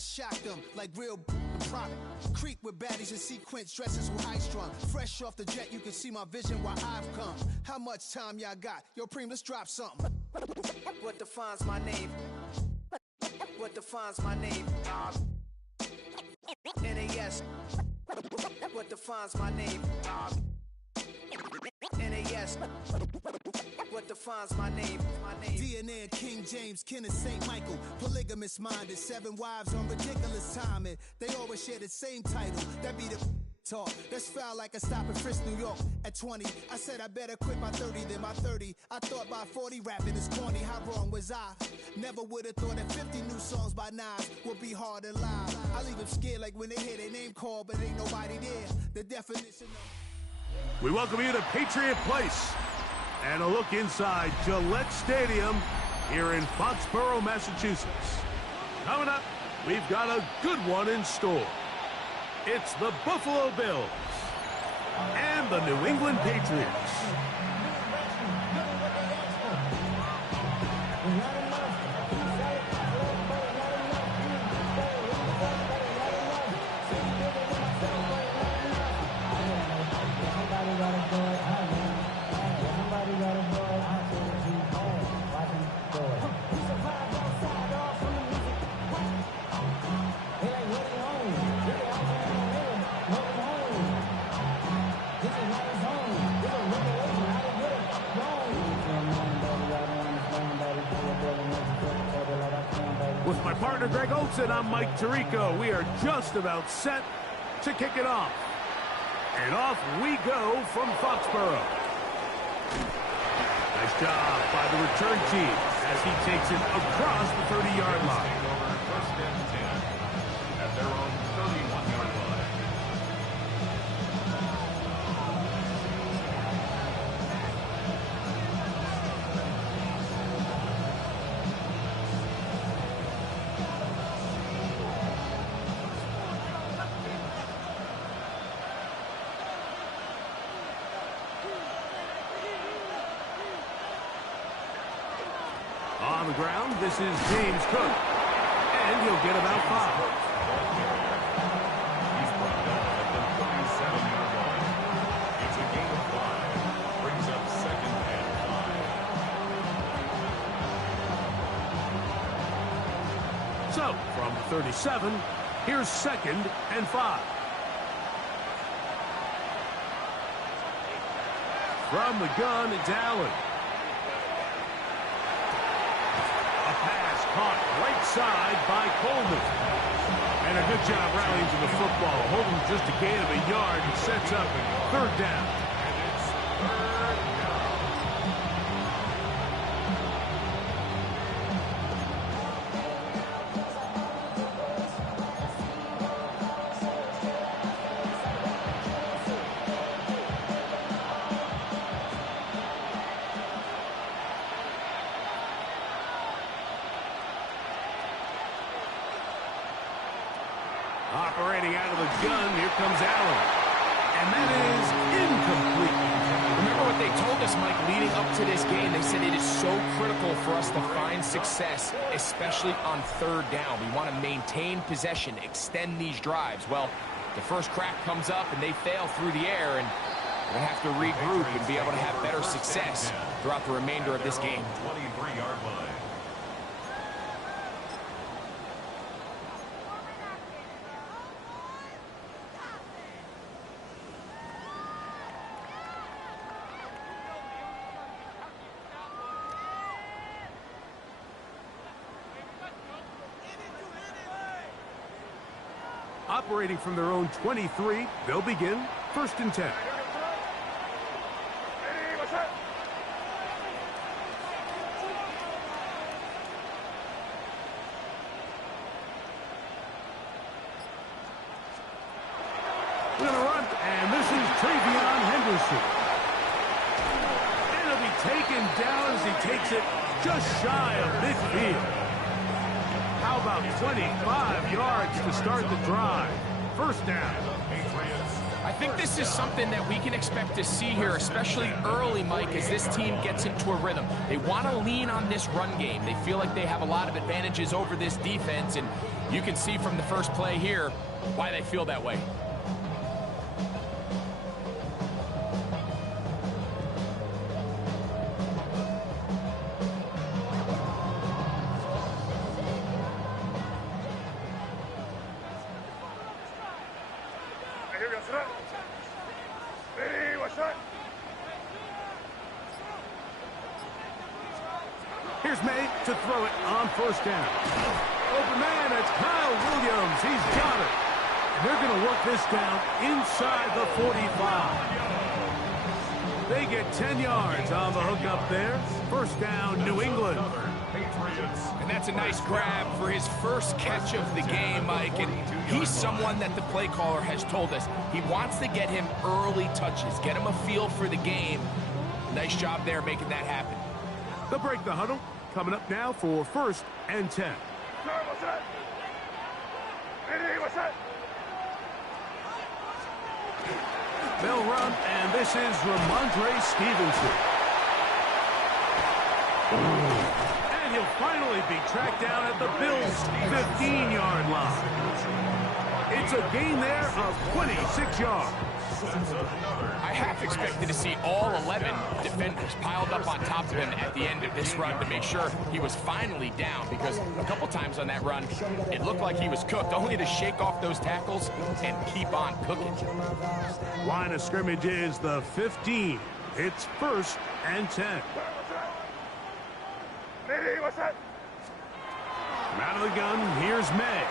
shocked them like real prop. Creek with baddies and sequence dresses with high strung. Fresh off the jet, you can see my vision while I've come. How much time y'all got? Yo, Preem, let's drop something. What defines my name? What defines my name? NAS. What defines my name? NAS. What defines my name? DNA of King James, kin of St. Michael. Polygamous minded, 7 wives on ridiculous timing. They always share the same title. That be the talk. That's foul like a stop in Frisk, New York. At 20, I said I better quit by 30 than by 30. I thought by 40 rapping is corny. How wrong was I? Never would have thought that 50 new songs by Nas would be hard to live. I leave them scared like when they hear their name called, but ain't nobody there. The definition of... We welcome you to Patriot Place and a look inside Gillette Stadium here in Foxborough, Massachusetts. Coming up, we've got a good one in store. It's the Buffalo Bills and the New England Patriots. With my partner Greg Olson, I'm Mike Tirico. We are just about set to kick it off. And off we go from Foxborough. Nice job by the return team as he takes it across the 30-yard line. First and 10 at their own 31-yard line. On the ground, this is James Cook, and he'll get about 5. He's brought down at the 37-yard line. It's a gain of 5. Brings up 2nd and 5. So, from 37, here's 2nd and 5. From the gun, it's Allen. Caught right side by Coleman. And a good job rallying to the football. Holding just a gain of a yard and sets up 3rd down. And it's 3rd down. Operating out of the gun, here comes Allen. And that is incomplete. Remember what they told us, Mike, leading up to this game. They said it is so critical for us to find success, especially on 3rd down. We want to maintain possession, extend these drives. Well, the first crack comes up and they fail through the air, and we're going to have to regroup and be able to have better success throughout the remainder of this game. 23-yard line. Operating from their own 23, they'll begin 1st and 10. We're going to run, and this is Travion Henderson. And he'll be taken down as he takes it just shy of midfield. How about 25 yards to start the drive? 1st down. I think this is something that we can expect to see here, especially early, Mike, as this team gets into a rhythm. They want to lean on this run game. They feel like they have a lot of advantages over this defense, and You can see from the first play here why they feel that way. Here's May to throw it on first down. Open man, it's Kyle Williams. He's got it. And they're going to work this down inside the 45. They get 10 yards on the hook up there. First down, New England. Patriots. And that's a nice grab for his first catch of the game, Mike. And he's someone that the play caller has told us he wants to get him early touches, get him a feel for the game. Nice job there making that happen. They'll break the huddle. Coming up now for first and 10. They'll run, and this is Ramondre Stevenson. And he'll finally be tracked down at the Bills' 15-yard line. It's a gain there of 26 yards. I half expected to see all 11 defenders piled up on top of him at the end of this run to make sure he was finally down, because a couple times on that run, it looked like he was cooked, only to shake off those tackles and keep on cooking. Line of scrimmage is the 15. It's first and 10. From out of the gun, here's May.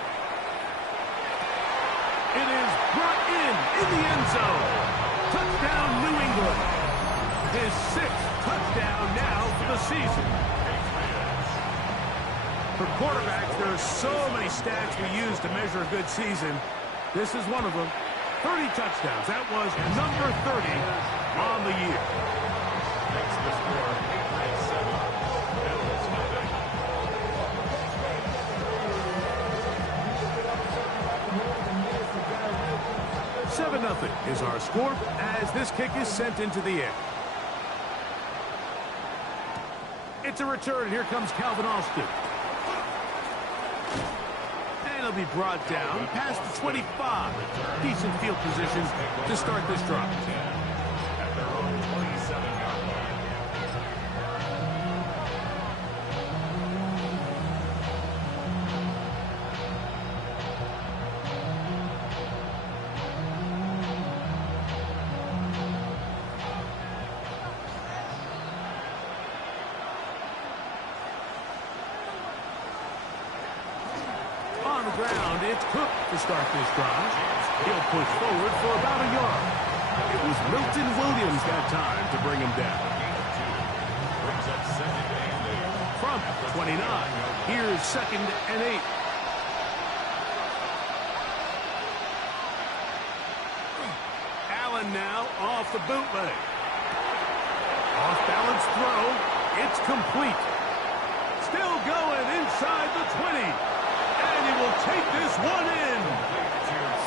It is brought in the end zone. Touchdown, New England. His 6th touchdown now for the season. For quarterbacks, there are so many stats we use to measure a good season. This is one of them. 30 touchdowns. That was number 30 on the year. Next to score, Patriots 7, Bills nothing. 7-0 is our score as this kick is sent into the air. It's a return, and here comes Calvin Austin. And he'll be brought down past the 25. Decent field position to start this drive. At their own 27-yard line. On the ground, it's Cook to start this drive. He'll push forward for about a yard. It was Milton Williams that time to bring him down. Brings up second and 8. From 29, here's second and 8. Allen now off the bootleg. Off-balance throw. It's complete. Still going inside the 20. And he will take this one in.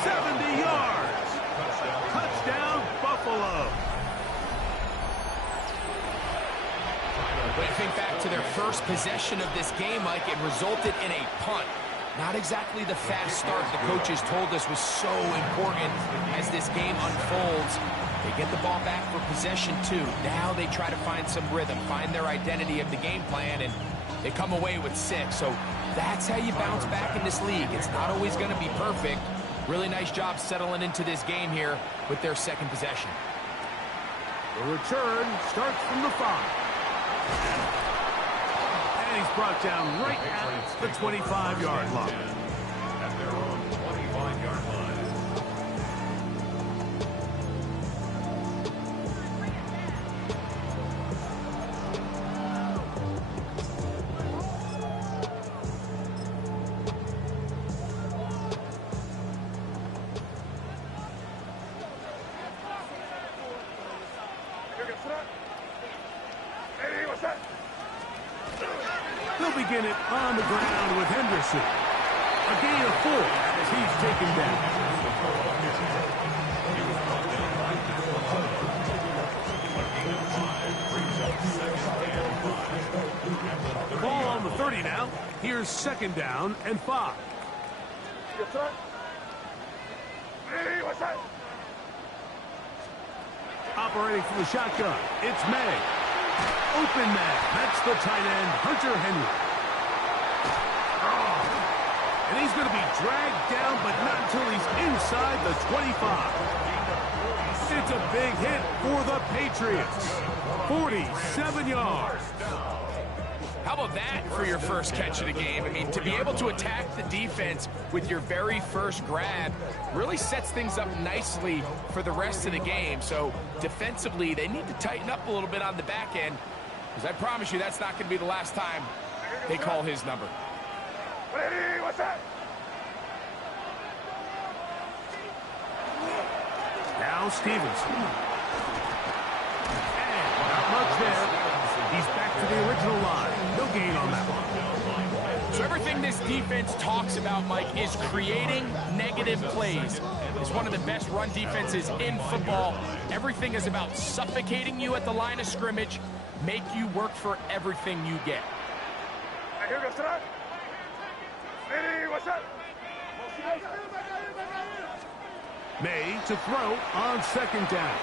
70 yards. Touchdown, Buffalo. When you think back to their first possession of this game, Mike, it resulted in a punt. Not exactly the fast start the coaches told us was so important as this game unfolds. They get the ball back for possession 2. Now they try to find some rhythm, find their identity of the game plan, and they come away with 6. So that's how you bounce back in this league. It's not always going to be perfect. Really nice job settling into this game here with their second possession. The return starts from the 5. And he's brought down right at the 25-yard line. At their own 25-yard line. They'll begin it on the ground with Henderson. A gain of 4 as he's taken down. The ball on the 30 now. Here's second down and 5. Operating from the shotgun, it's May. Open man, that's the tight end, Hunter Henry. And he's going to be dragged down, but not until he's inside the 25. It's a big hit for the Patriots. 47 yards. How about that for your first catch of the game? I mean, to be able to attack the defense with your very first grab really sets things up nicely for the rest of the game. So defensively, they need to tighten up a little bit on the back end, because I promise you that's not going to be the last time they call his number. What's that? Now Stevenson. And not much there. He's back to the original line. No gain on that one. So everything this defense talks about, Mike, is creating negative plays. It's one of the best run defenses in football. Everything is about suffocating you at the line of scrimmage, make you work for everything you get. Here goes tonight. What's up? May to throw on second down.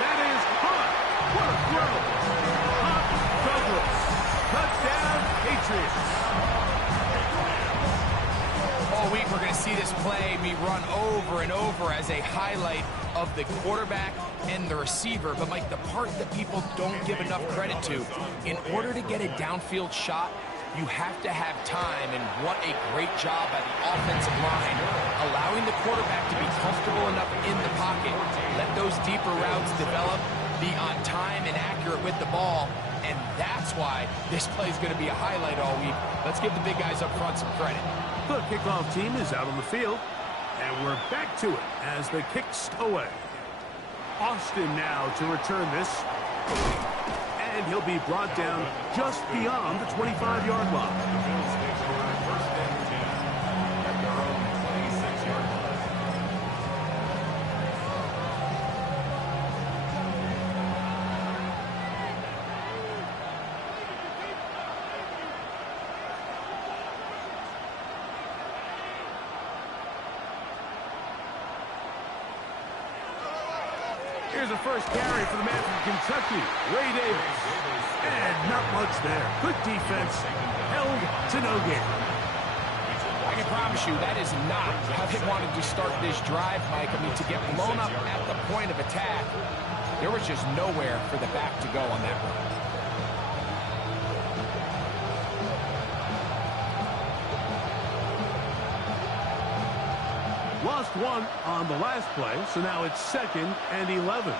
That is caught. What a throw. Pop Douglas. Touchdown, Patriots. All week we're going to see this play be run over and over as a highlight of the quarterback and the receiver. But, Mike, the part that people don't give enough credit to, in order to get a downfield shot, you have to have time, and what a great job by the offensive line, allowing the quarterback to be comfortable enough in the pocket, let those deeper routes develop, be on time and accurate with the ball, and that's why this play is going to be a highlight all week. Let's give the big guys up front some credit. The kickoff team is out on the field, and we're back to it as the kick's away. Austin now to return this. And he'll be brought down just beyond the 25-yard line. The Bills take over first and 10 at their own 26-yard line. Here's a first carry for the man from Kentucky, Ray Davis. And not much there. Good defense, held to no gain. I can promise you that is not how they wanted to start this drive, Mike. I mean, to get blown up at the point of attack, there was just nowhere for the back to go on that run. Lost one on the last play, so now it's 2nd and 11.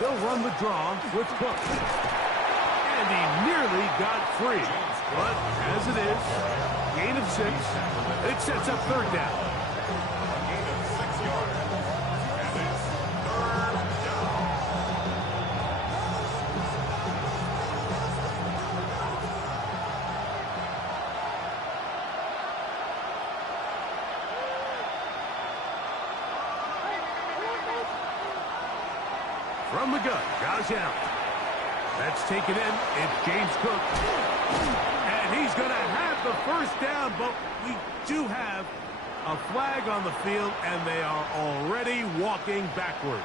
They'll run the draw with Cook. And he nearly got free. But as it is, gain of 6. It sets up third down. A gain of 6 yards. And it's third down. From the gun, Josh Allen. That's taken in. It's James Cook. And he's going to have the first down, but we do have a flag on the field, and they are already walking backwards.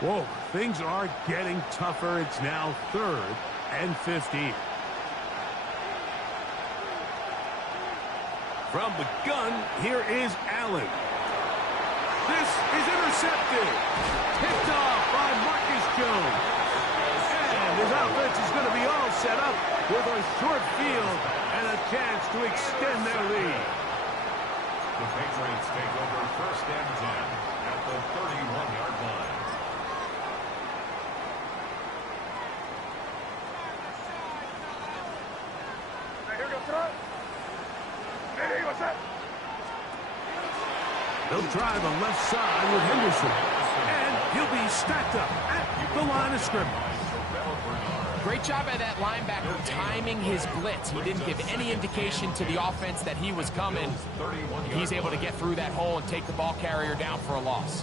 Whoa, things are getting tougher. It's now 3rd and 15. From the gun, here is Allen. This is intercepted. Picked off by Marcus Jones. And his offense is going to be all set up with a short field and a chance to extend their lead. The Patriots take over first and 10 at the 31-yard line. They'll try the left side with Henderson. And he'll be stacked up at the line of scrimmage. Great job by that linebacker timing his blitz. He didn't give any indication to the offense that he was coming. He's able to get through that hole and take the ball carrier down for a loss.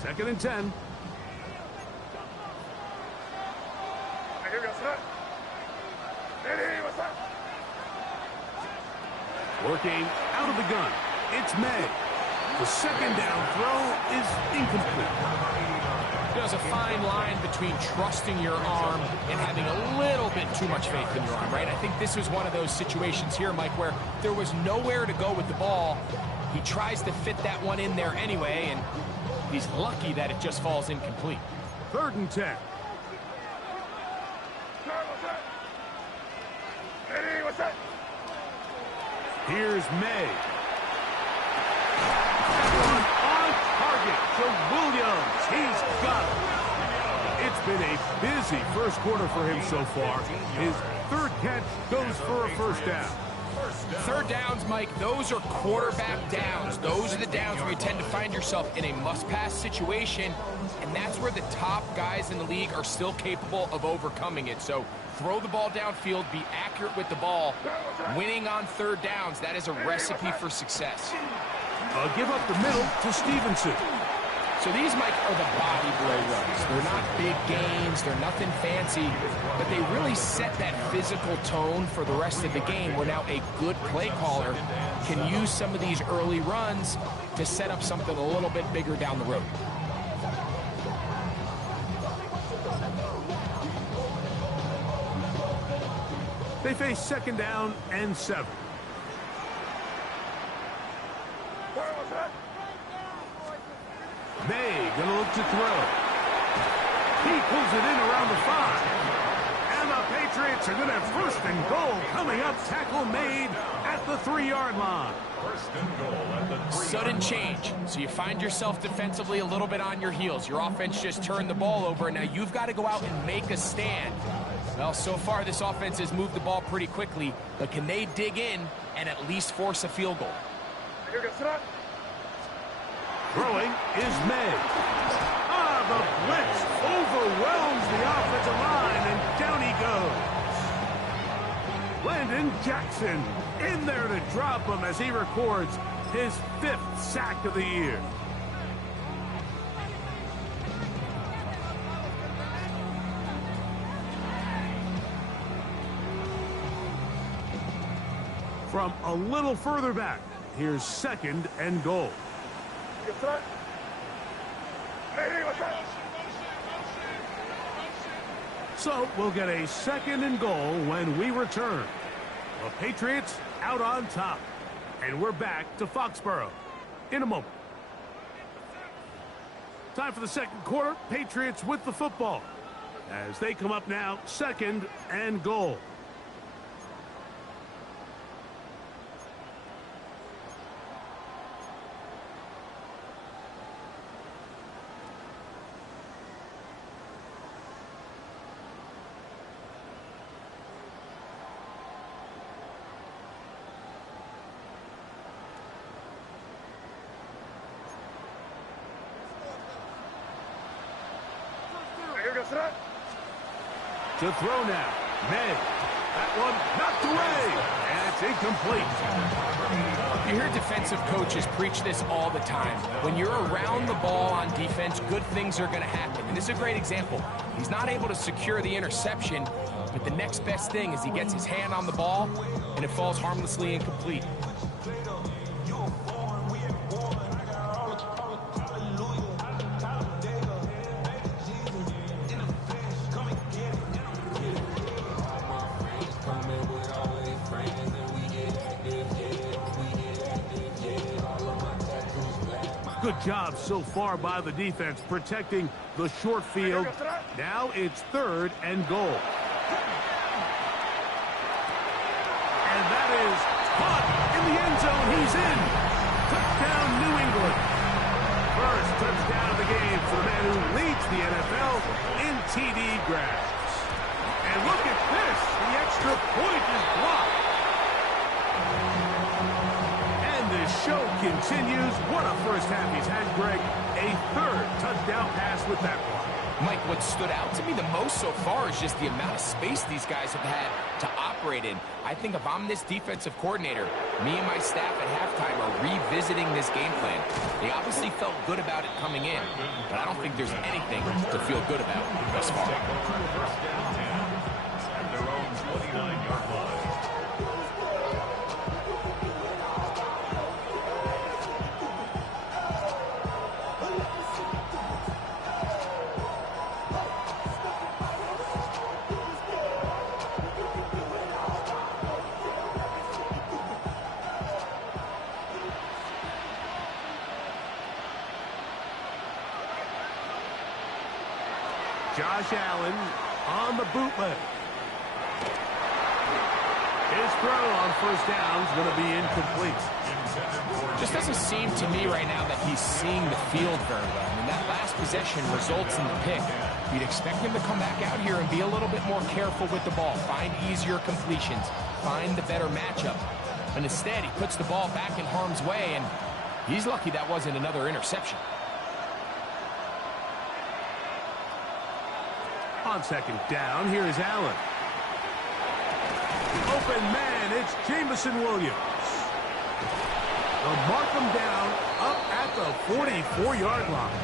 Second and 10. Here goes that. Hey, what's that? Working out of the gun. It's May. The second down throw is incomplete. There's a fine line between trusting your arm and having a little bit too much faith in your arm, right? I think this was one of those situations here, Mike, where there was nowhere to go with the ball. He tries to fit that one in there anyway, and he's lucky that it just falls incomplete. Third and 10. Hey, what's that? Here's May. That one on target to Williams. He's got it. It's been a busy first quarter for him so far. His third catch goes for a first down. Third downs, Mike, those are quarterback downs. Those are the downs where you tend to find yourself in a must-pass situation, and that's where the top guys in the league are still capable of overcoming it. So throw the ball downfield, be accurate with the ball. Winning on third downs, that is a recipe for success. Give up the middle to Stevenson. So these, Mike, are the body blow runs. They're not big gains, they're nothing fancy, but they really set that physical tone for the rest of the game, where now a good play caller can use some of these early runs to set up something a little bit bigger down the road. They face second down and 7. May gonna look to throw. He pulls it in around the 5. And the Patriots are gonna have first and goal coming up. Tackle made at the 3-yard line. First and goal at the 3-yard line. Sudden change. So you find yourself defensively a little bit on your heels. Your offense just turned the ball over, and now you've got to go out and make a stand. Well, so far this offense has moved the ball pretty quickly, but can they dig in and at least force a field goal? Here goes that. Throwing is May. The blitz overwhelms the offensive line, and down he goes. Landon Jackson in there to drop him as he records his 5th sack of the year. From a little further back, here's second and goal. Hey, what's that? So we'll get a second and goal when we return. The Patriots out on top. And we're back to Foxborough in a moment. Time for the second quarter. Patriots with the football as they come up now, second and goal. Here goes that. To throw now, May. That one knocked away, and it's incomplete. You hear defensive coaches preach this all the time. When you're around the ball on defense, good things are going to happen. And this is a great example. He's not able to secure the interception, but the next best thing is he gets his hand on the ball, and it falls harmlessly incomplete. Good job so far by the defense protecting the short field. Now it's third and goal. And that is caught in the end zone. He's in. Touchdown, New England. First touchdown of the game for the man who leads the NFL in TD grabs. And look at this. The extra point is blocked. show continues. What a first half he's had, Greg. A third touchdown pass with that one. Mike, what stood out to me the most so far is just the amount of space these guys have had to operate in. I think if I'm this defensive coordinator, me and my staff at halftime are revisiting this game plan. They obviously felt good about it coming in, but I don't think there's anything to feel good about thus far. First down 10 at their own 29-yard line. Josh Allen on the bootleg. His throw on first down is going to be incomplete. Just doesn't seem to me right now that he's seeing the field very well. I mean, that last possession results in the pick. You'd expect him to come back out here and be a little bit more careful with the ball, find easier completions, find the better matchup. And instead, he puts the ball back in harm's way, and he's lucky that wasn't another interception. On second down, here is Allen. Open man, it's Jamison Williams. They'll mark him down up at the 44-yard line.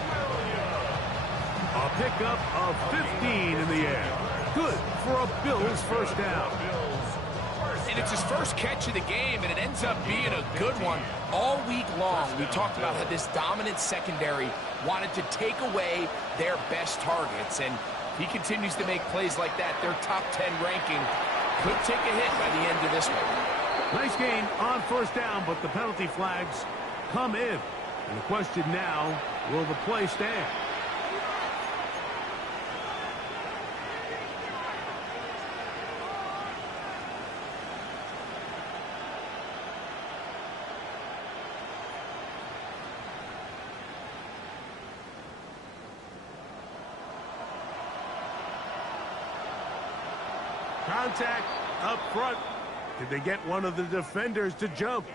A pickup of 15 in the air. Good for a Bills first down. And it's his first catch of the game, and it ends up being a good one. All week long, we talked about how this dominant secondary wanted to take away their best targets, and he continues to make plays like that. Their top 10 ranking could take a hit by the end of this one. Nice gain on first down, but the penalty flags come in. And the question now, will the play stand? Contact up front. Did they get one of the defenders to jump?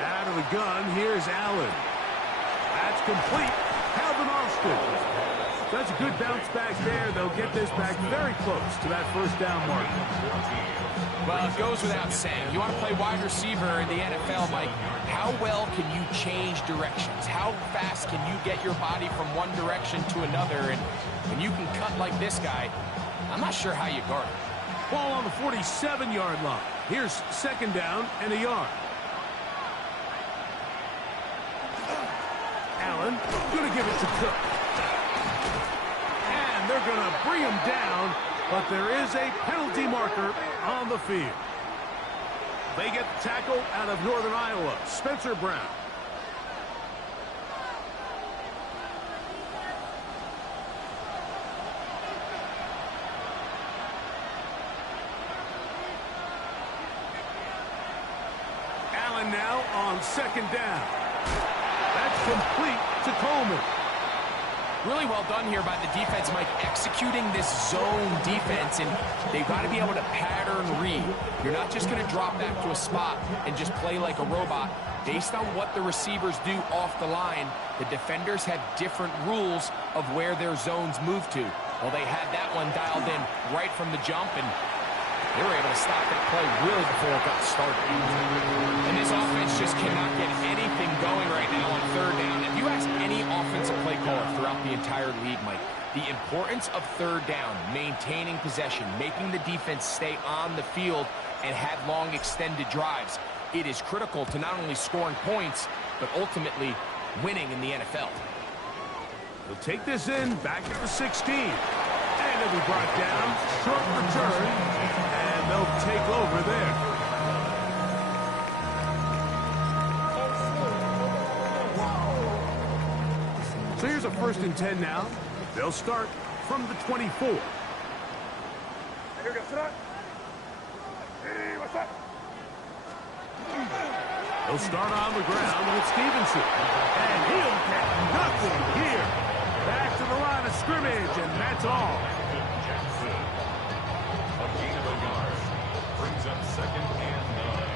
Out of the gun, here's Allen. That's complete. Calvin Austin. That's a good bounce back there. They'll get this back very close to that first down mark. Well, it goes without saying. You want to play wide receiver in the NFL, Mike, how well can you change directions? How fast can you get your body from one direction to another? And when you can cut like this guy, I'm not sure how you guard it. Ball on the 47-yard line. Here's second down and a yard. Allen going to give it to Cook. And they're going to bring him down, but there is a penalty marker on the field. They get the tackle out of Northern Iowa, Spencer Brown. Allen now on second down. That's complete to Coleman. Really well done here by the defense, Mike, executing this zone defense, and they've got to be able to pattern read. You're not just going to drop back to a spot and just play like a robot. Based on what the receivers do off the line, the defenders have different rules of where their zones move to. Well, they had that one dialed in right from the jump, and they were able to stop that play really before it got started. And this offense just cannot get anything going right now on third down. If you ask any offensive play caller throughout the entire league, Mike, the importance of third down, maintaining possession, making the defense stay on the field and have long extended drives, it is critical to not only scoring points, but ultimately winning in the NFL. They'll take this in back at the 16. And it'll be brought down, short return, and they'll take over there. here's a 1st and 10 now. They'll start from the 24. They'll start on the ground with Stevenson. And he'll get nothing here. Back to the line of scrimmage, and that's all. A gain of a yard. Brings up 2nd and 9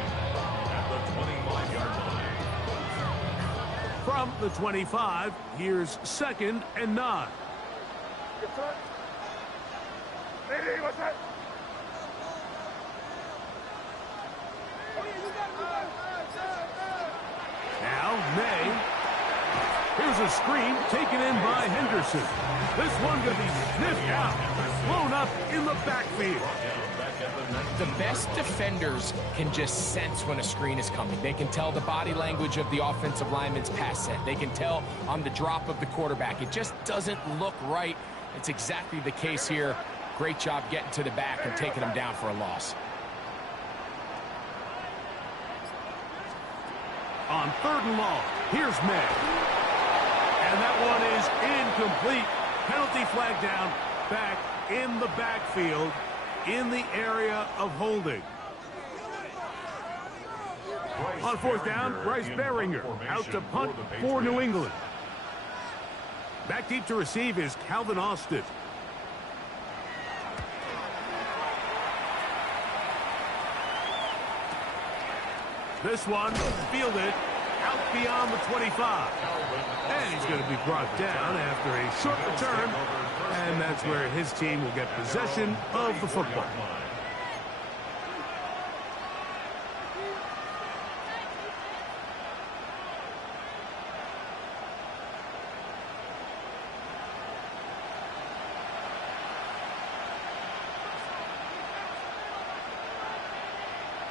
at the 25-yard line. From the 25, here's 2nd and 9. Now, May. Here's a screen taken in by Henderson. This one going to be sniffed out, blown up in the backfield. The best defenders can just sense when a screen is coming. They can tell the body language of the offensive lineman's pass set. They can tell on the drop of the quarterback. It just doesn't look right. It's exactly the case here. Great job getting to the back and taking them down for a loss. On 3rd and long, here's May. And that one is incomplete. Penalty flag down, back in the backfield, in the area of holding. On 4th down, Bryce Beringer out to punt for New England. Back deep to receive is Calvin Austin. This one fielded out beyond the 25. And he's going to be brought down after a short return. And that's where his team will get possession of the football.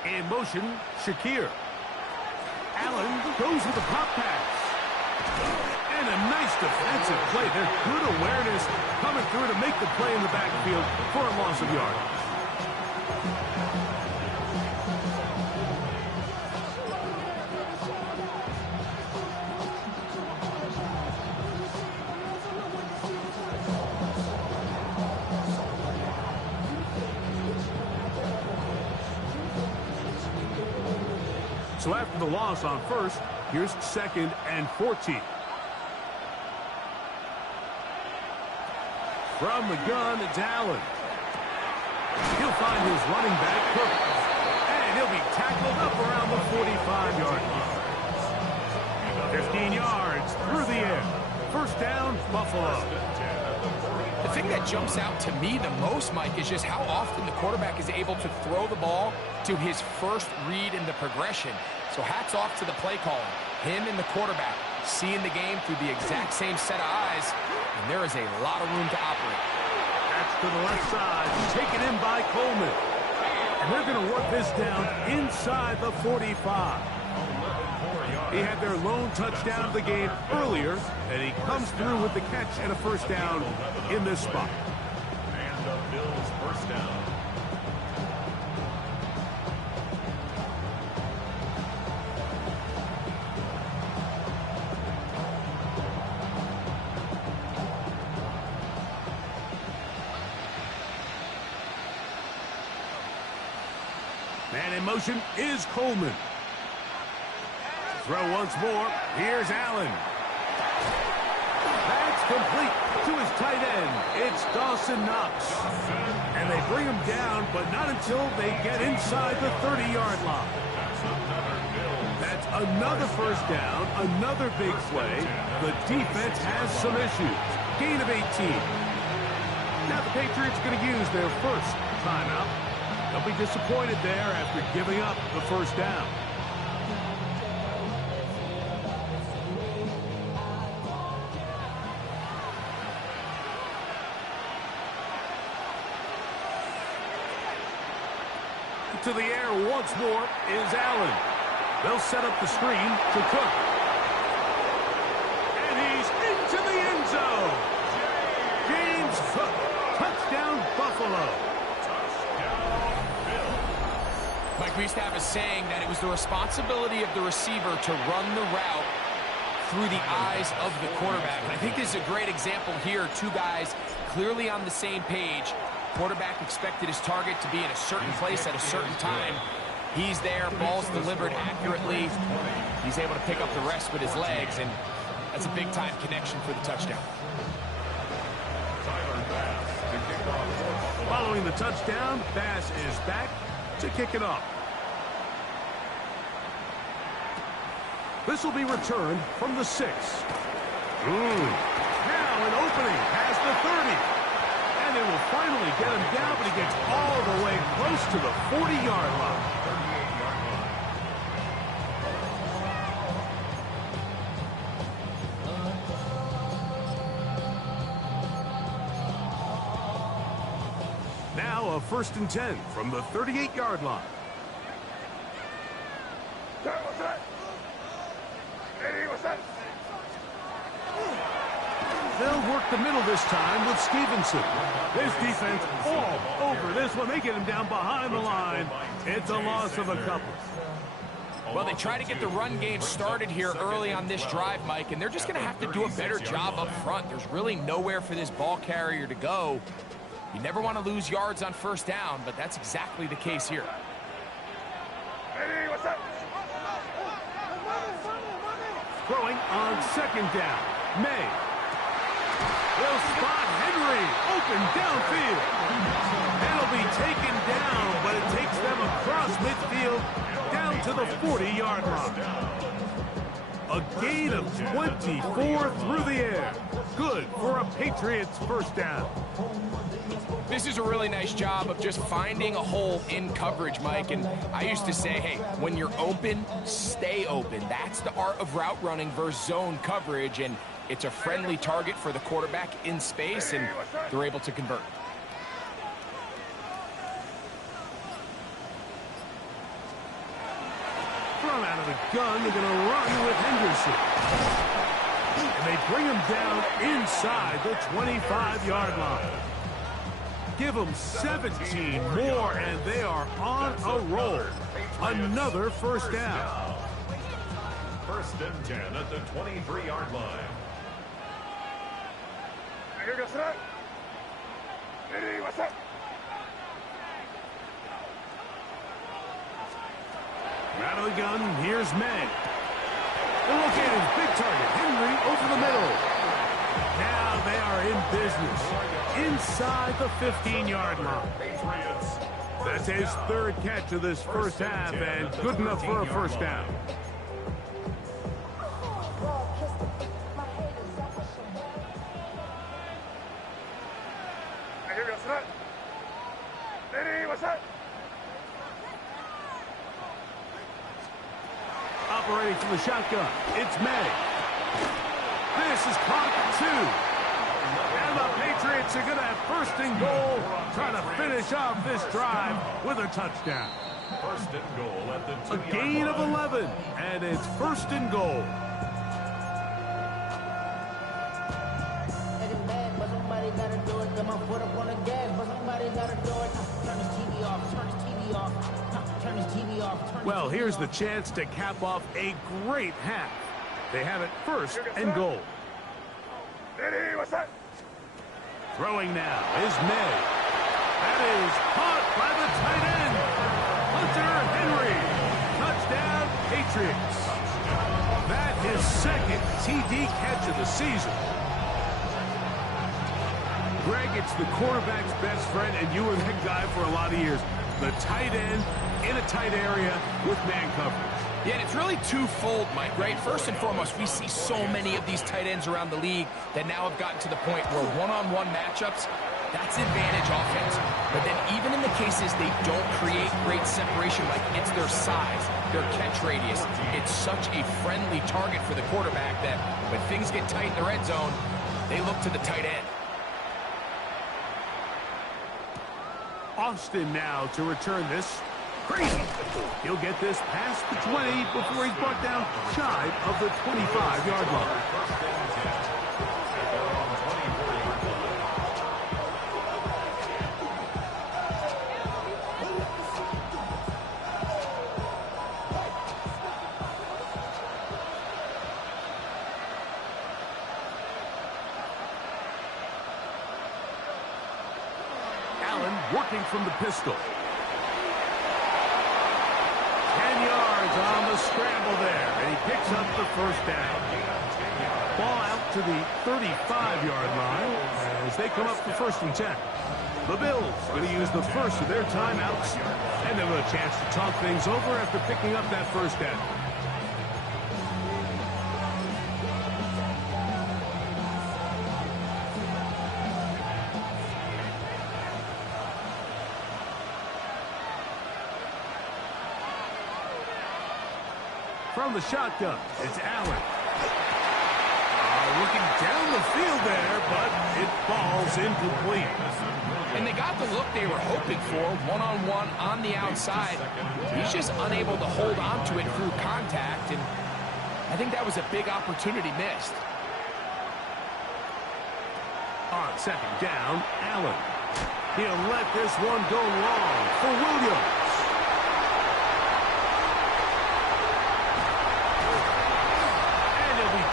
In motion, Shakir. Allen goes with a pop pass. And a nice defensive play there. Good awareness coming through to make the play in the backfield for a loss of yardage. So after the loss on 1st, here's 2nd and 14. From the gun, it's Allen. He'll find his running back, Cook. And he'll be tackled up around the 45-yard line. 15 yards through the air. 1st down, Buffalo. The thing that jumps out to me the most, Mike, is just how often the quarterback is able to throw the ball to his first read in the progression. So hats off to the play caller. Him and the quarterback seeing the game through the exact same set of eyes, and there is a lot of room to operate. That's to the left side, taken in by Coleman. And they're going to work this down inside the 45. He had their lone touchdown of the game earlier, and he comes through with the catch and a 1st down in this spot. And the Bills' 1st down. Man in motion is Coleman. Throw once more. Here's Allen. That's complete to his tight end. It's Dawson Knox. And they bring him down, but not until they get inside the 30-yard line. That's another 1st down, another big play. The defense has some issues. Gain of 18. Now the Patriots are going to use their 1st timeout. They'll be disappointed there after giving up the 1st down. To the air once more is Allen. They'll set up the screen to Cook. And he's into the end zone. James Cook. Touchdown, Buffalo. Mike, we used to have a saying that it was the responsibility of the receiver to run the route through the eyes of the quarterback. And I think this is a great example here. Two guys clearly on the same page. Quarterback expected his target to be in a certain place at a certain time. He's there, ball's delivered accurately. He's able to pick up the rest with his legs, and that's a big-time connection for the touchdown. Following the touchdown, Bass is back to kick it off. This will be returned from the 6. Now an opening past the 30. And they will finally get him down, but he gets all the way close to the 40-yard line. Now a 1st and 10 from the 38-yard line. They'll work the middle this time with Stevenson. This defense all over this one. They get him down behind the line. It's a loss of a couple. Well, they try to get the run game started here early on this drive, Mike, and they're just going to have to do a better job up front. There's really nowhere for this ball carrier to go. You never want to lose yards on 1st down, but that's exactly the case here. Throwing on 2nd down. May. They'll spot Henry open downfield. That'll be taken down, but it takes them across midfield down to the 40-yard line. A gain of 24 through the air. Good for a Patriots 1st down. This is a really nice job of just finding a hole in coverage, Mike. And I used to say, hey, when you're open, stay open. That's the art of route running versus zone coverage. And it's a friendly target for the quarterback in space, and they're able to convert. From out of the gun, they're going to run with Henderson. And they bring him down inside the 25-yard line. Give them 17 more, and they are on a roll. Another 1st down. 1st and 10 at the 23-yard line. Out of the gun, here's May. And look at his big target, Henry, over the middle. Now they are in business inside the 15-yard line. That's his 3rd catch of this 1st half, and good enough for a 1st down. Operating from the shotgun, it's May. This is caught 2. And the Patriots are going to have 1st and goal, trying to finish off this drive with a touchdown. 1st and goal at the 2-yard line. A gain of 11, and it's 1st and goal. But somebody gotta do it. Got my foot up on the gas, but somebody gotta do it. Turn this TV off, turn this TV off, turn this TV off. Well, here's the chance to cap off a great half. They have it 1st and goal. Throwing now is May. That is caught by the tight end, Hunter Henry. Touchdown, Patriots. That his 2nd TD catch of the season. Greg, it's the quarterback's best friend, and you were that guy for a lot of years. The tight end in a tight area with man coverage. Yeah, and it's really twofold, Mike, right? First and foremost, we see so many of these tight ends around the league that now have gotten to the point where one-on-one matchups, that's advantage offense. But then even in the cases they don't create great separation, like it's their size, their catch radius, it's such a friendly target for the quarterback that when things get tight in the red zone, they look to the tight end. Austin now to return this. Crazy. He'll get this past the 20 before he's brought down shy of the 25-yard line. Allen working from the pistol. 10 yards on the scramble there, and he picks up the first down. Ball out to the 35-yard line as they come up for 1st and 10. The Bills going to use the first of their timeouts, and they'll have a chance to talk things over after picking up that first down. From the shotgun, it's Allen. Looking down the field there, but it falls incomplete. And they got the look they were hoping for, one-on-one on the outside. He's just unable to hold on to it through contact, and I think that was a big opportunity missed. On 2nd down, Allen. He'll let this one go long for Williams.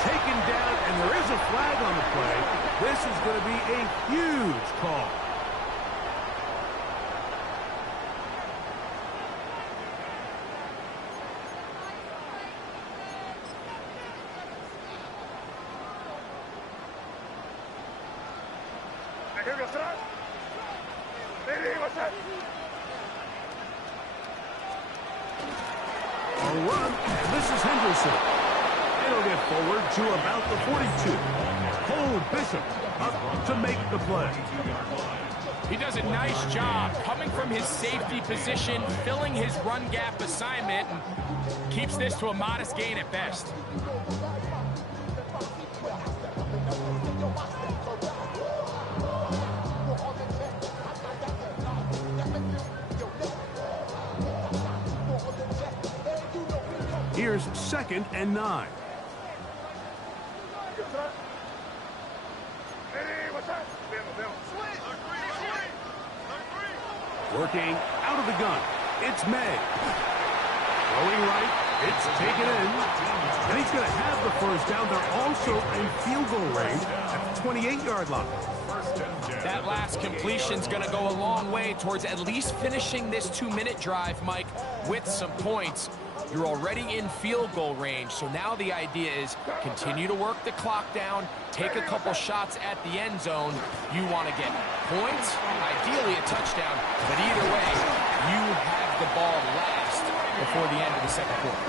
Taken down, and there is a flag on the play. This is going to be a huge call. A run, and this is Henderson. He'll get forward to about the 42. Cole Bishop up to make the play. He does a nice job coming from his safety position, filling his run gap assignment, and keeps this to a modest gain at best. Here's 2nd and 9. Working out of the gun, it's May. Throwing right, it's taken in. And he's going to have the first down. They're also in field goal range at the 28-yard line. That last completion's going to go a long way towards at least finishing this 2-minute drive, Mike, with some points. You're already in field goal range, so now the idea is continue to work the clock down, take a couple shots at the end zone. You want to get points, ideally a touchdown, but either way, you have the ball last before the end of the 2nd quarter.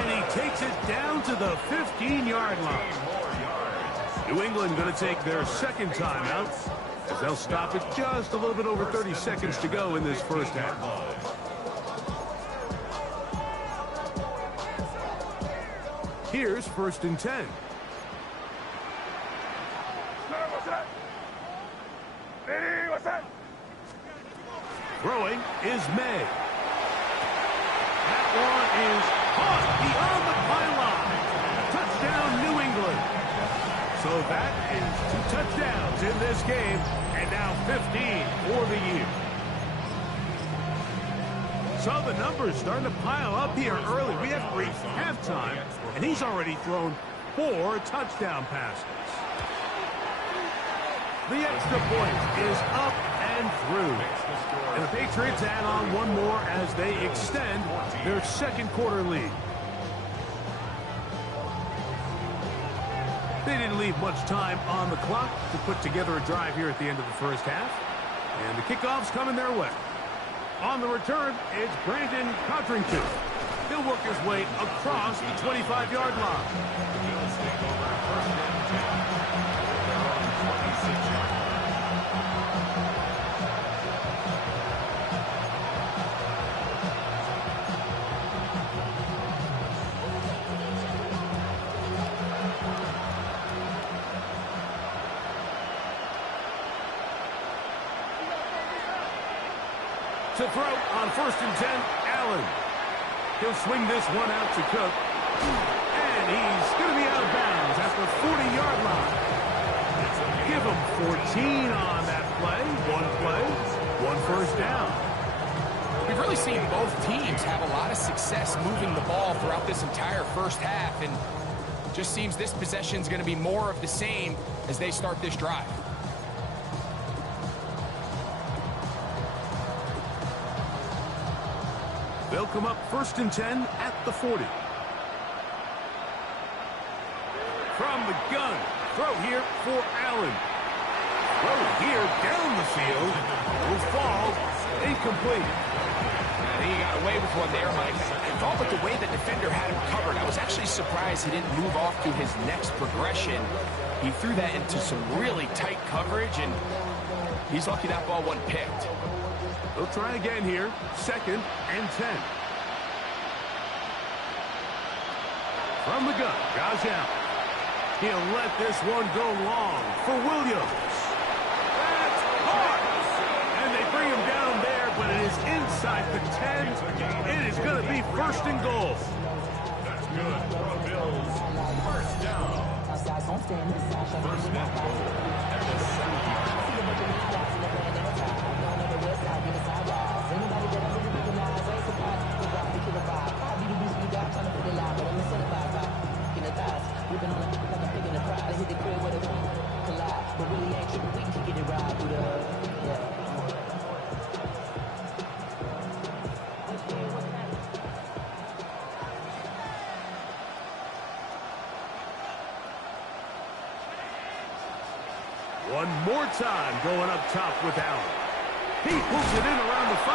And he takes it down to the 15-yard line. New England going to take their 2nd timeout as they'll stop it just a little bit over 30 seconds to go in this first half. Here's 1st and 10. Throwing is May. That one is caught beyond the pylon. Touchdown, New England. So that is 2 touchdowns in this game, and now 15 for the year. So the numbers starting to pile up here early. We haven't reached halftime, and he's already thrown 4 touchdown passes. The extra point is up and through. And the Patriots add on one more as they extend their 2nd quarter lead. They didn't leave much time on the clock to put together a drive here at the end of the first half. And the kickoff's coming their way. On the return, it's Brandon Codrington. He'll work his way across the 25-yard line. To throw on 1st and 10, Allen. He'll swing this one out to Cook. And he's going to be out of bounds at the 40-yard line. Give him 14 on that play. 1 first down. We've really seen both teams have a lot of success moving the ball throughout this entire first half, and just seems this possession is going to be more of the same as they start this drive. They'll come up 1st and 10 at the 40. From the gun, throw here for Allen. Throw here down the field. Will fall incomplete. I think he got away with one there, Mike. I thought with the way the defender had him covered, I was actually surprised he didn't move off to his next progression. He threw that into some really tight coverage, and he's lucky that ball wasn't picked. They'll try again here, 2nd and 10. From the gun, Josh Allen. He'll let this one go long for Williams. That's hard. And they bring him down there, but it is inside the 10. It is going to be 1st and goal. That's good for the Bills. 1st down. 1st and goal at the 7-yard One more time going up top with Allen. He pulls it in around the 5.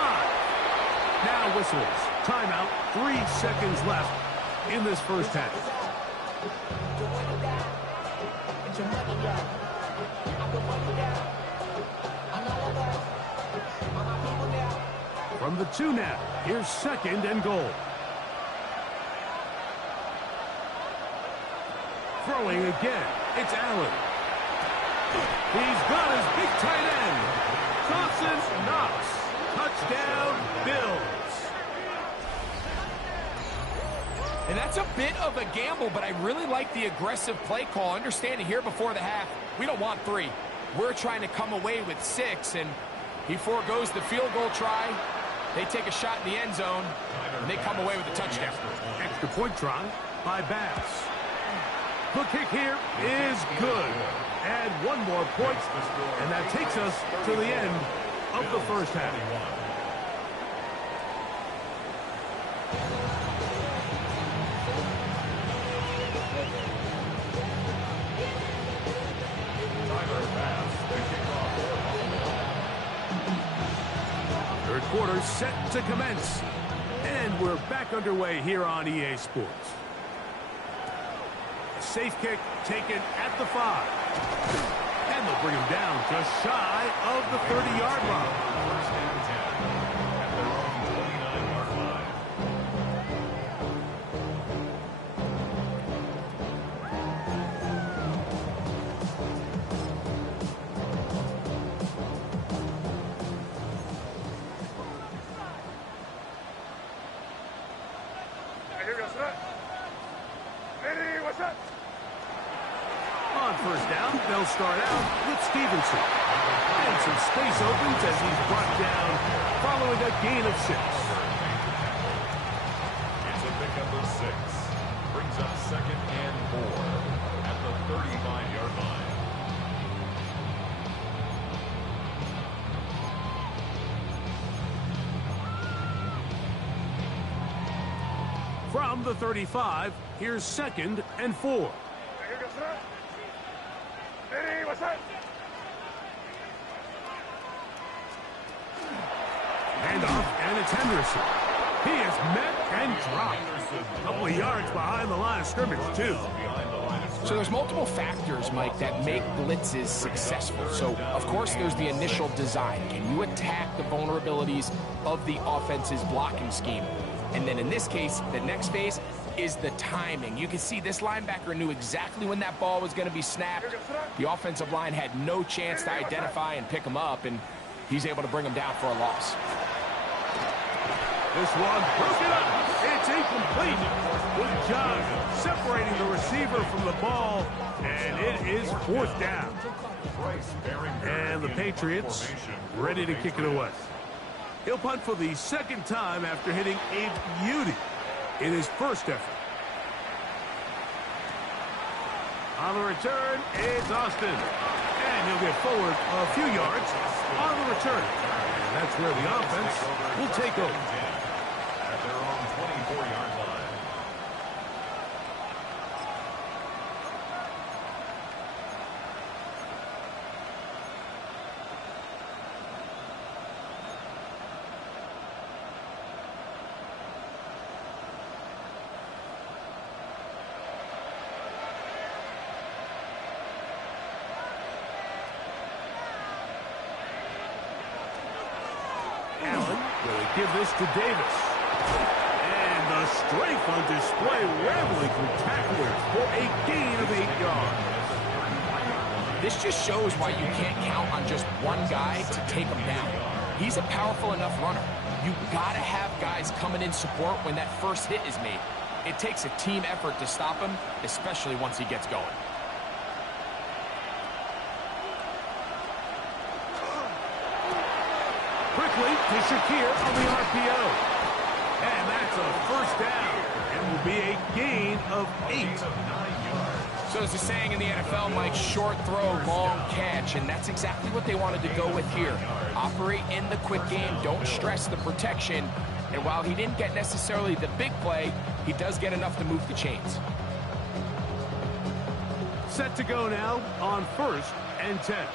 Now whistles. Timeout. 3 seconds left in this first half. From the 2 now. Here's 2nd and goal. Throwing again. It's Allen. He's got his big tight end. Thompson knocks. Touchdown, Bills. And that's a bit of a gamble, but I really like the aggressive play call. Understanding here before the half, we don't want 3. We're trying to come away with 6, and he forgoes the field goal try. They take a shot in the end zone, and they come away with a touchdown. Extra point try by Bass. The kick here is good. Add 1 more point, and that takes us to the end of the first half. Third quarter set to commence, and we're back underway here on EA Sports. Safe kick taken at the 5. And they'll bring him down just shy of the 30-yard line. 1st and 10 at their own 29-yard line. On 1st down, they'll start out with Stevenson. And some space opens as he's brought down following a gain of 6. It's a pickup of 6. Brings up 2nd and 4 at the 35-yard line. From the 35, here's 2nd and 4. Handoff, and it's Henderson. He is met and dropped. A couple of yards behind the line of scrimmage, too. So there's multiple factors, Mike, that make blitzes successful. So, of course, there's the initial design. Can you attack the vulnerabilities of the offense's blocking scheme? And then in this case, the next phase is the timing. You can see this linebacker knew exactly when that ball was going to be snapped. The offensive line had no chance to identify and pick him up, and he's able to bring him down for a loss. This one broken up. It's incomplete. Good job separating the receiver from the ball, and it is 4th down. And the Patriots ready to kick it away. He'll punt for the 2nd time after hitting a beauty in his first effort. On the return, it's Austin. And he'll get forward a few yards on the return. And that's where the offense will take over. They give this to Davis. And the strength on display, rambling through tacklers for a gain of 8 yards. This just shows why you can't count on just one guy to take him down. He's a powerful enough runner. You gotta have guys coming in support when that first hit is made. It takes a team effort to stop him, especially once he gets going. Quickly to Shakir on the RPO. And that's a first down. It will be a gain of 8. So there's a saying in the NFL, Mike, short throw, long catch, and that's exactly what they wanted to go with here. Operate in the quick game, don't stress the protection, and while he didn't get necessarily the big play, he does get enough to move the chains. Set to go now on 1st and 10.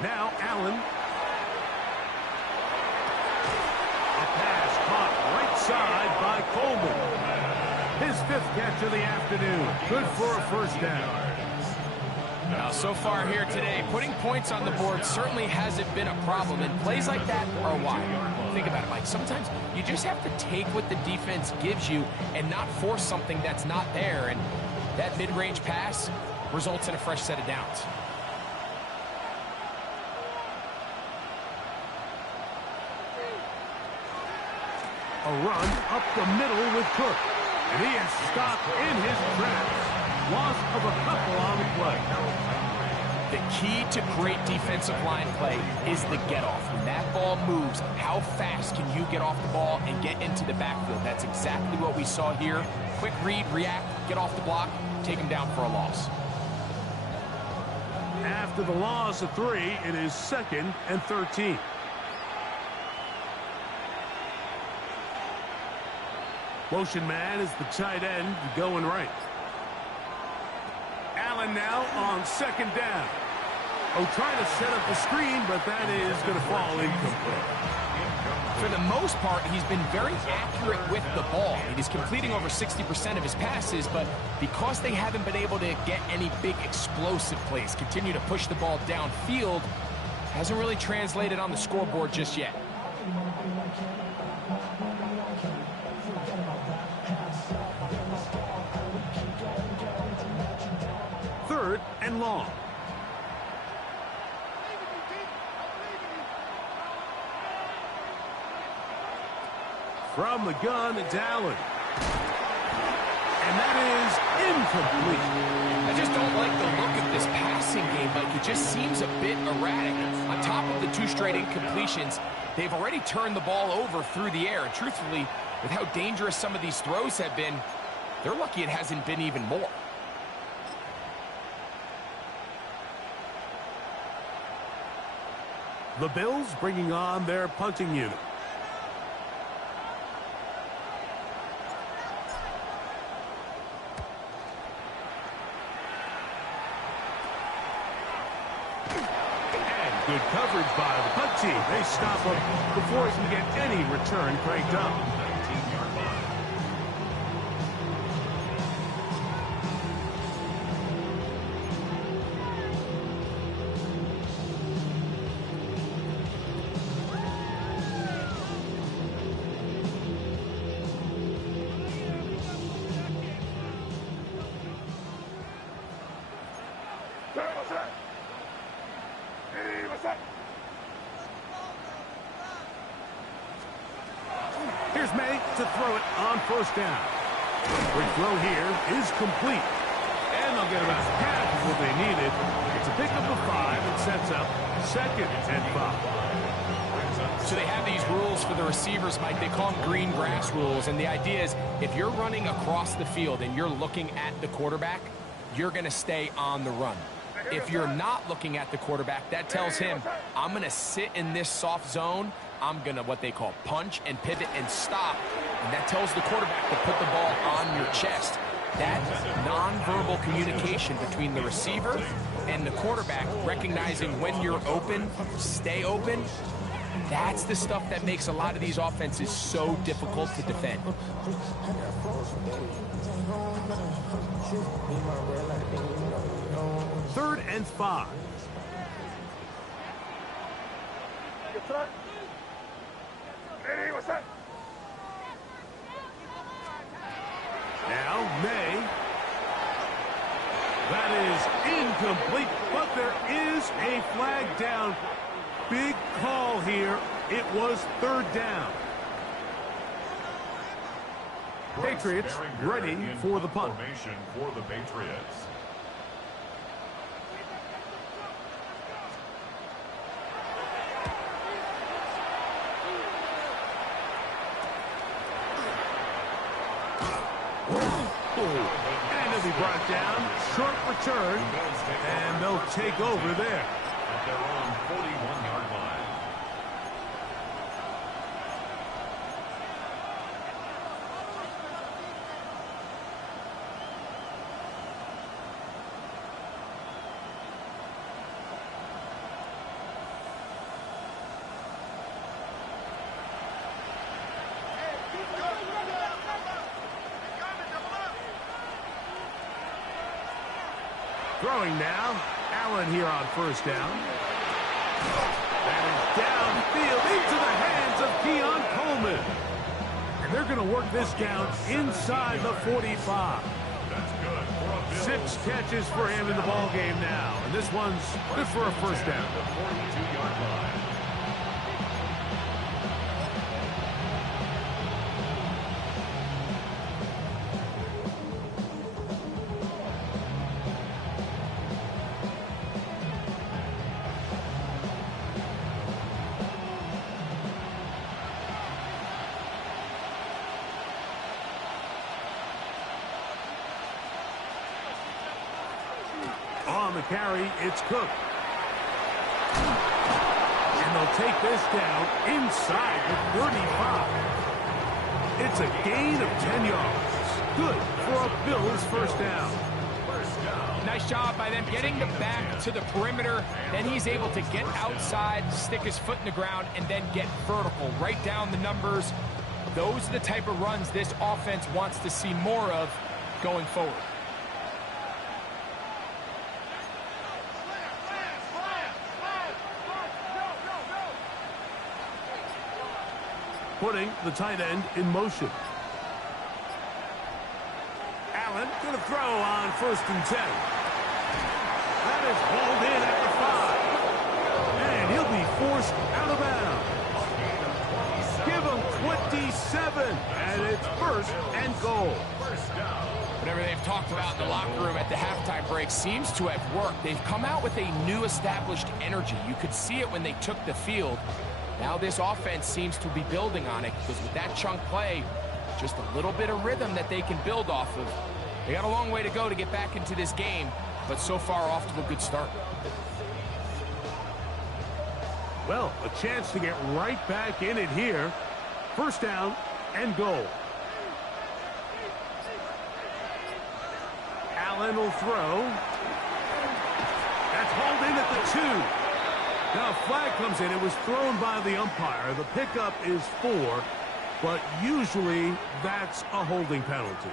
Now Allen. A pass caught right side by Coleman. His 5th catch of the afternoon. Good for a first down. Now, so far here today, putting points on the board certainly hasn't been a problem, and plays like that are why. Think about it, Mike. Sometimes you just have to take what the defense gives you and not force something that's not there, and that mid-range pass results in a fresh set of downs. A run up the middle with Cook. And he is stopped in his tracks. Loss of a couple on the play. The key to great defensive line play is the get-off. When that ball moves, how fast can you get off the ball and get into the backfield? That's exactly what we saw here. Quick read, react, get off the block, take him down for a loss. After the loss of 3, it is 2nd and 13. Motion man is the tight end going right. Allen now on 2nd down. Oh, trying to set up the screen, but that is going to fall incomplete. For the most part, he's been very accurate with the ball. He's completing over 60% of his passes, but because they haven't been able to get any big explosive plays, continue to push the ball downfield, hasn't really translated on the scoreboard just yet. 3rd and long. From the gun, it's Allen. And that is incomplete. I just don't like the look of this passing game, Mike. It just seems a bit erratic. On top of the 2 straight incompletions, they've already turned the ball over through the air. And truthfully, with how dangerous some of these throws have been, they're lucky it hasn't been even more. The Bills bringing on their punting unit. And good coverage by the punt team. They stop him before he can get any return cranked up. Here's May to throw it on 1st down. Quick throw here is complete. And they'll get about half of what they needed. It's a pickup of 5 and sets up 2nd and 5. So they have these rules for the receivers, Mike. They call them green grass rules. And the idea is if you're running across the field and you're looking at the quarterback, you're going to stay on the run. If you're not looking at the quarterback, that tells him, I'm going to sit in this soft zone. I'm going to what they call punch and pivot and stop. And that tells the quarterback to put the ball on your chest. That nonverbal communication between the receiver and the quarterback, recognizing when you're open, stay open, that's the stuff that makes a lot of these offenses so difficult to defend. 3rd and 5. Now, May. That is incomplete, but there is a flag down. Big call here. It was third down. Patriots ready for the punt. Formation for the Patriots. And it'll be brought down. Short return. And they'll take over there. At their own 41-yard line. Throwing now. Allen here on first down. That is downfield into the hands of Keon Coleman. And they're going to work this down inside the 45. That's good for a Bills. 6 catches for him in the ball game now. And this one's good for a first down. The 42-yard line. On the carry, it's Cook. And they'll take this down inside the 35. It's a gain of 10 yards. Good for a Bills first down. Nice job by them getting the back to the perimeter. Then he's able to get outside, stick his foot in the ground, and then get vertical. Right down the numbers. Those are the type of runs this offense wants to see more of going forward. Putting the tight end in motion. Allen going to throw on 1st and 10. That is hauled in at the 5. And he'll be forced out of bounds. Give him 27. And it's 1st and goal. Whatever they've talked about in the locker room at the halftime break seems to have worked. They've come out with a new established energy. You could see it when they took the field. Now this offense seems to be building on it because with that chunk play, just a little bit of rhythm that they can build off of. They got a long way to go to get back into this game, but so far off to a good start. Well, a chance to get right back in it here. First down and goal. Allen will throw. That's hauled in at the 2. Now, a flag comes in. It was thrown by the umpire. The pickup is 4, but usually that's a holding penalty.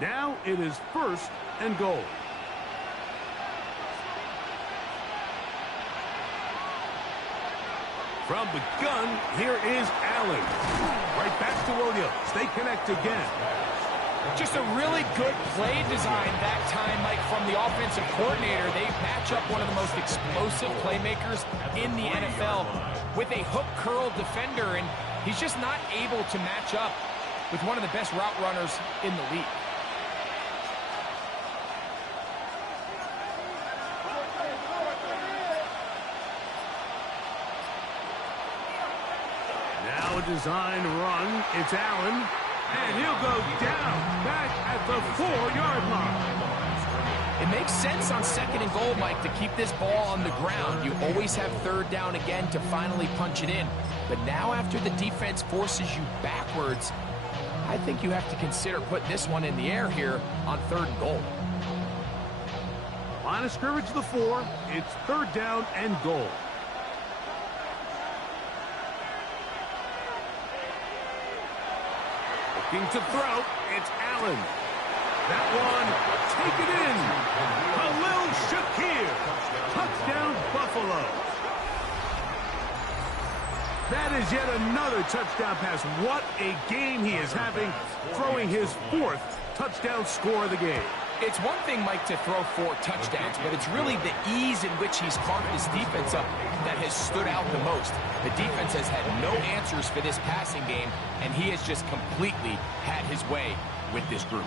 Now it is 1st and goal. From the gun, here is Allen. Right back to Williams. They connect again. Just a really good play design that time, Mike, from the offensive coordinator. They match up one of the most explosive playmakers in the NFL with a hook curl defender, and he's just not able to match up with one of the best route runners in the league. Now a designed run. It's Allen. And he'll go down back at the 4-yard line. It makes sense on 2nd and goal, Mike, to keep this ball on the ground. You always have 3rd down again to finally punch it in. But now after the defense forces you backwards, I think you have to consider putting this one in the air here on 3rd and goal. Line of scrimmage to the 4. It's 3rd down and goal. Looking to throw. It's Allen. That one, take it in. Khalil Shakir. Touchdown, Buffalo. That is yet another touchdown pass. What a game he is having, throwing his 4th touchdown score of the game. It's one thing, Mike, to throw 4 touchdowns, but it's really the ease in which he's carved his defense up that has stood out the most. The defense has had no answers for this passing game, and he has just completely had his way with this group.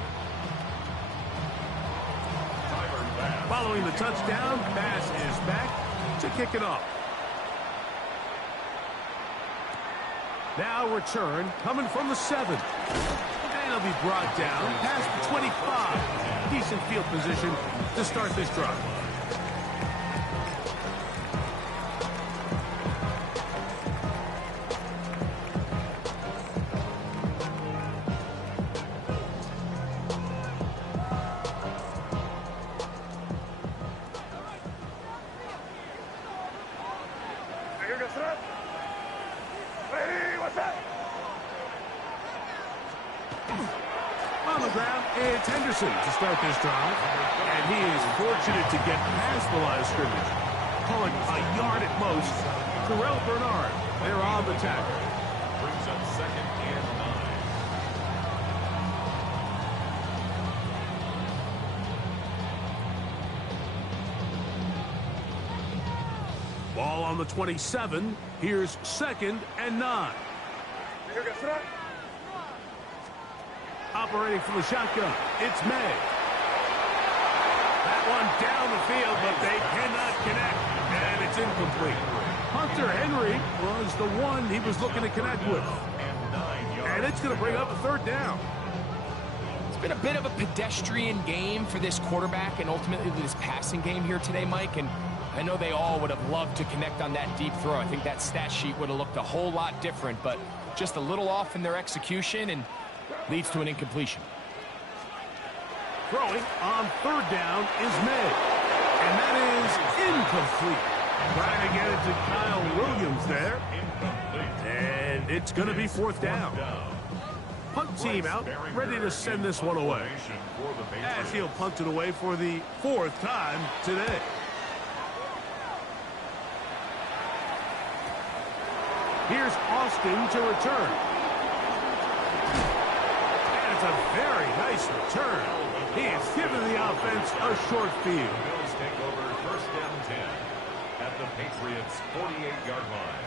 Following the touchdown, pass is back to kick it off. Now return coming from the 7. And he'll be brought down past the 25. Decent field position to start this drive. It's Henderson to start this drive, and he is fortunate to get past the line of scrimmage. Call it a yard at most. Terrell Bernard, they're on the tackle. Brings up 2nd and 9. Ball on the 27. Here's 2nd and 9. Operating from the shotgun, it's May. That one down the field, but they cannot connect, and it's incomplete. Hunter Henry was the one he was looking to connect with. And it's going to bring up a 3rd down. It's been a bit of a pedestrian game for this quarterback and ultimately this passing game here today, Mike, and I know they all would have loved to connect on that deep throw. I think that stat sheet would have looked a whole lot different, but just a little off in their execution and leads to an incompletion. Throwing on 3rd down is May. And that is incomplete. Trying to get it to Kyle Williams there. And it's going to be 4th down. Punt team out, ready to send this one away. As he'll punt it away for the 4th time today. Here's Austin to return. A very nice return. He has given the offense a short field. Bills take over 1st and 10 at the Patriots' 48-yard line.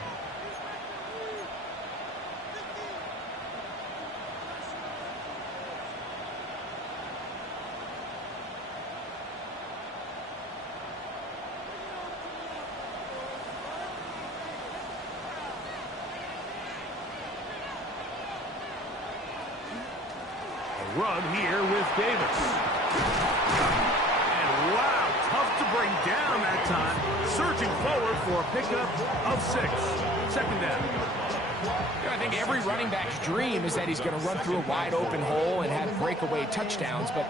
Run here with Davis. And wow, tough to bring down that time. Surging forward for a pickup of 6. 2nd down. I think every running back's dream is that he's going to run through a wide open hole and have breakaway touchdowns, but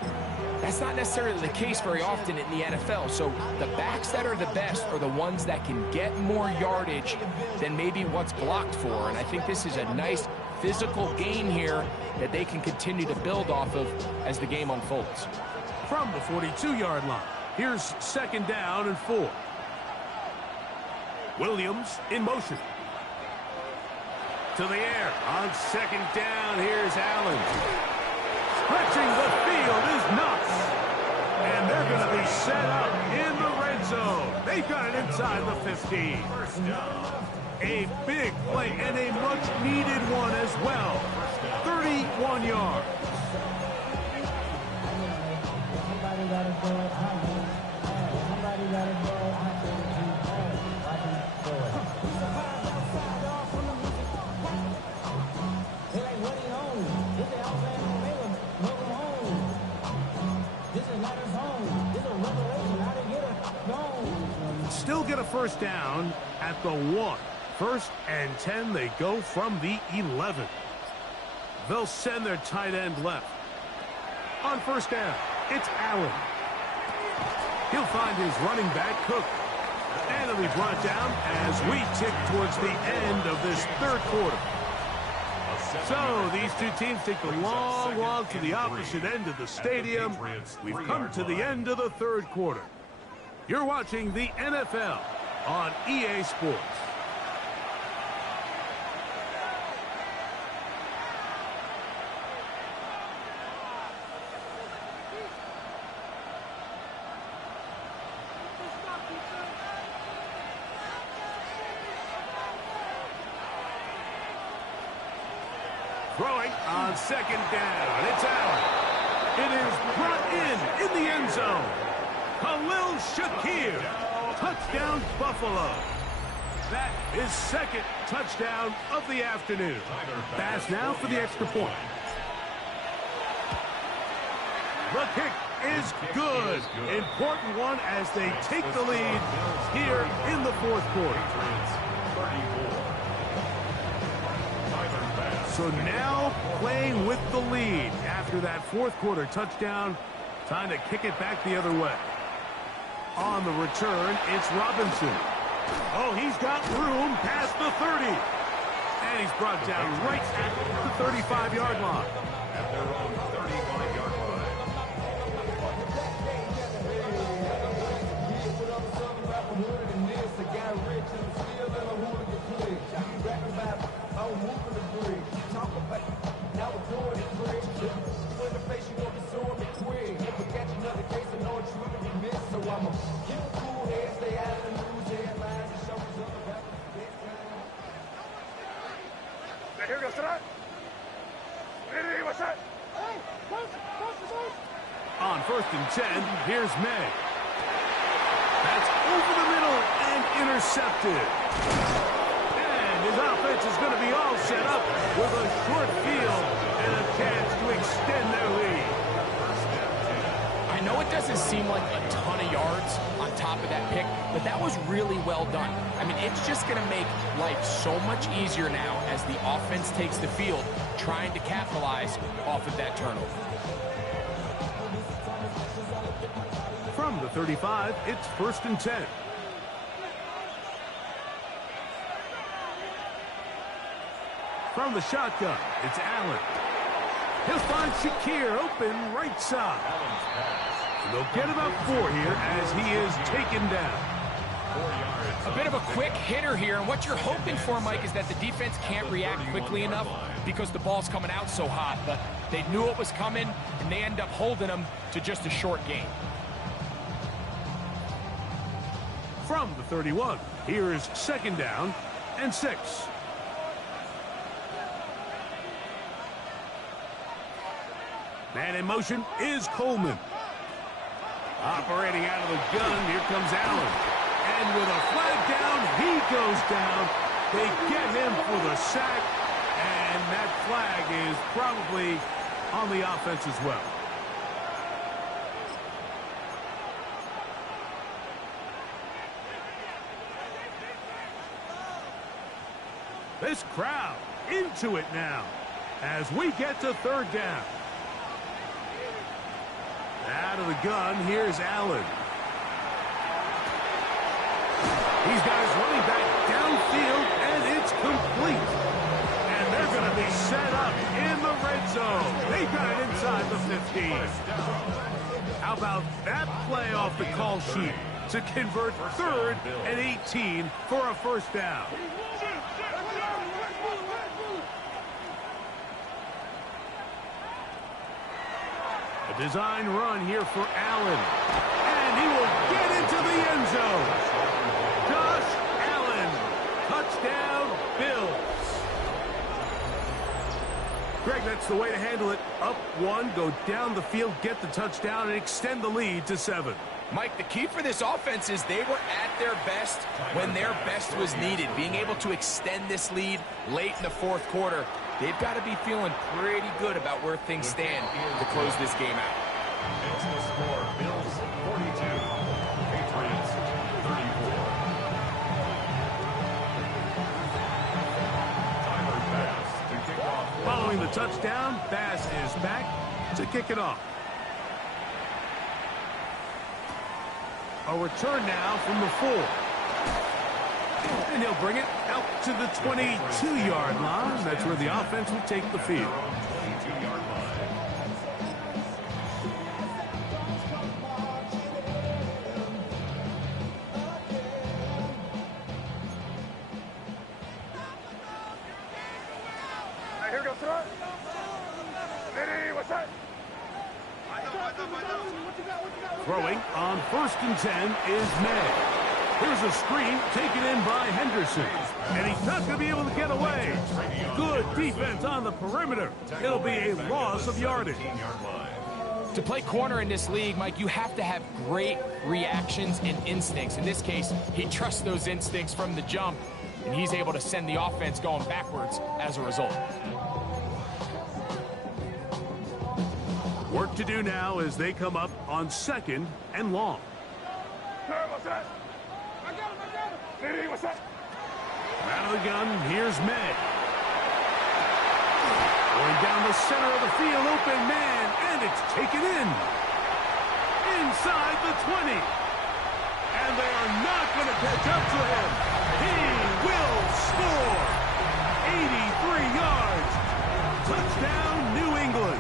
that's not necessarily the case very often in the NFL. So the backs that are the best are the ones that can get more yardage than maybe what's blocked for. And I think this is a nice physical game here that they can continue to build off of as the game unfolds. From the 42-yard line, here's 2nd down and 4. Williams in motion. To the air on 2nd down, here's Allen. Stretching the field is Knox. And they're going to be set up in the red zone. They've got it inside the 15. A big play and a much-needed one as well. 31 yards. This is not his home. This is a still get a first down at the 1. 1st and 10, they go from the 11. They'll send their tight end left. On first down, it's Allen. He'll find his running back, Cook. And it'll be brought down as we tick towards the end of this third quarter. So these two teams take the long walk to the opposite end of the stadium. We've come to the end of the third quarter. You're watching the NFL on EA Sports. Throwing on second down. It's Allen. It is brought in the end zone. Khalil Shakir. Touchdown, Buffalo. That is second touchdown of the afternoon. Pass now for the extra point. The kick is good. Important one as they take the lead here in the fourth quarter. So now playing with the lead after that fourth quarter touchdown. Time to kick it back the other way. On the return, it's Robinson. Oh, he's got room past the 30. And he's brought down right at the 35-yard line. At their own 35-yard line. On 1st and 10, here's May. That's over the middle and intercepted. And his offense is going to be all set up with a short field and a chance to extend their lead. I know it doesn't seem like a ton of yards on top of that pick, but that was really well done. I mean, it's just going to make life so much easier now as the offense takes the field, trying to capitalize off of that turnover. From the 35, it's 1st and 10. From the shotgun, it's Allen. He'll find Shakir open right side. And they'll get about 4 here as he is taken down. A bit of a quick hitter here, and what you're hoping for, Mike, is that the defense can't react quickly enough because the ball's coming out so hot, but they knew it was coming, and they end up holding them to just a short gain. From the 31, here is 2nd down and 6. Man in motion is Coleman. Operating out of the gun, here comes Allen. And with a flag down, he goes down. They get him for the sack, and that flag is probably on the offense as well. This crowd into it now as we get to 3rd down. Out of the gun, here's Allen. He's got his running back downfield, and it's complete. And they're going to be set up in the red zone. They got it inside the 15. How about that play off the call sheet to convert 3rd and 18 for a 1st down? A design run here for Allen. And he will get into the end zone. Josh Allen. Touchdown, Bills. Greg, that's the way to handle it. Up 1, go down the field, get the touchdown, and extend the lead to 7. Mike, the key for this offense is they were at their best when their best was needed. Being able to extend this lead late in the fourth quarter, they've got to be feeling pretty good about where things stand to close this game out. It's the score, Bills 42, Patriots 34. Following the touchdown, Bass is back to kick it off. A return now from the 4. And he'll bring it out to the 22-yard line. That's where the offense will take the field. 22-yard line. Here goes front. Ready, what's that? Throwing on 1st and 10 is May. Here's a screen taken in by Henderson. And he's not going to be able to get away. Good defense on the perimeter. It'll be a loss of yardage. To play corner in this league, Mike, you have to have great reactions and instincts. In this case, he trusts those instincts from the jump, and he's able to send the offense going backwards as a result. Work to do now as they come up on 2nd and long. What's that? Ready, what's that? Out of the gun, here's May. Going down the center of the field, open man, and it's taken in. Inside the 20. And they are not going to catch up to him. He will score. 83 yards. Touchdown, New England.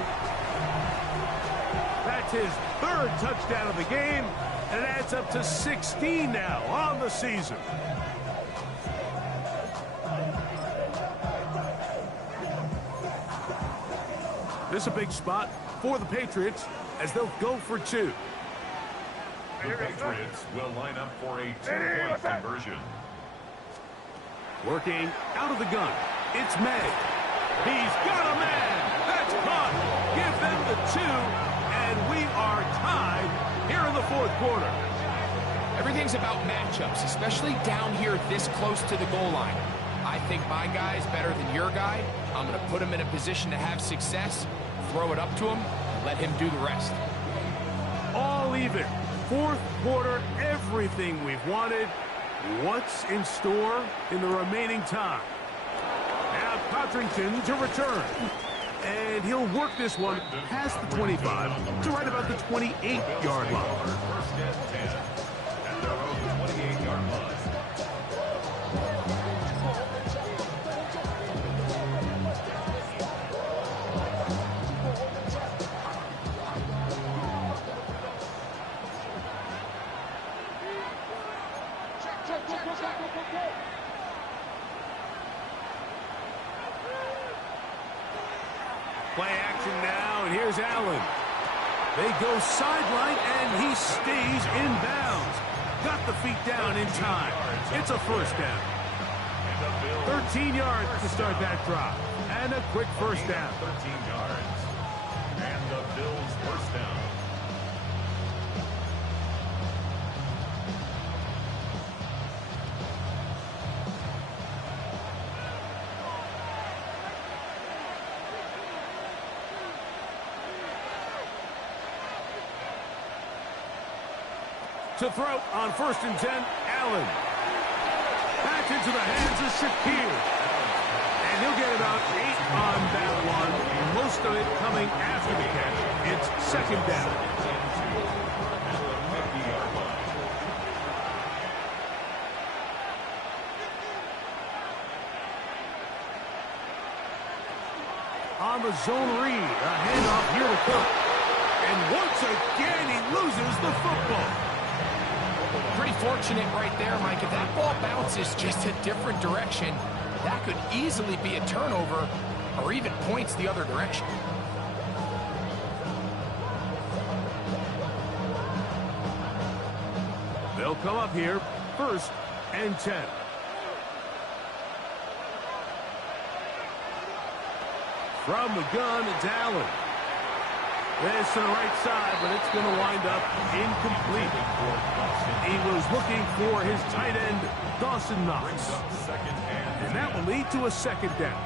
That's his 3rd touchdown of the game, and it adds up to 16 now on the season. This is a big spot for the Patriots as they'll go for 2. The Patriots will line up for a 2-point conversion. Working out of the gun, it's May. He's got a man. That's caught. Give them the 2, and we are tied here in the 4th quarter. Everything's about matchups, especially down here this close to the goal line. I think my guy's better than your guy. I'm going to put him in a position to have success, throw it up to him, and let him do the rest. All even. 4th quarter, everything we've wanted. What's in store in the remaining time? Now Cotrington to return. And he'll work this one past the 25 to right about the 28-yard line. 1st and 10 at their own 28-yard line. Play action now, and here's Allen. They go sideline, and he stays in bounds. Got the feet down in time. It's a 1st down. 13 yards to start that drive. And a quick 1st down. 13 yards. And the Bills' 1st down. To throw on 1st and 10, Allen. Back into the hands of Shakir. And he'll get about 8 on that one. Most of it coming after the catch. It's 2nd down. On the zone read, a handoff here to Cook. And once again, he loses the football. Pretty fortunate right there, Mike. If that ball bounces just a different direction, that could easily be a turnover or even points the other direction. They'll come up here, 1st and 10. From the gun, it's Allen. This to the right side, but it's going to wind up incomplete. He was looking for his tight end, Dawson Knox. And that will lead to a 2nd down.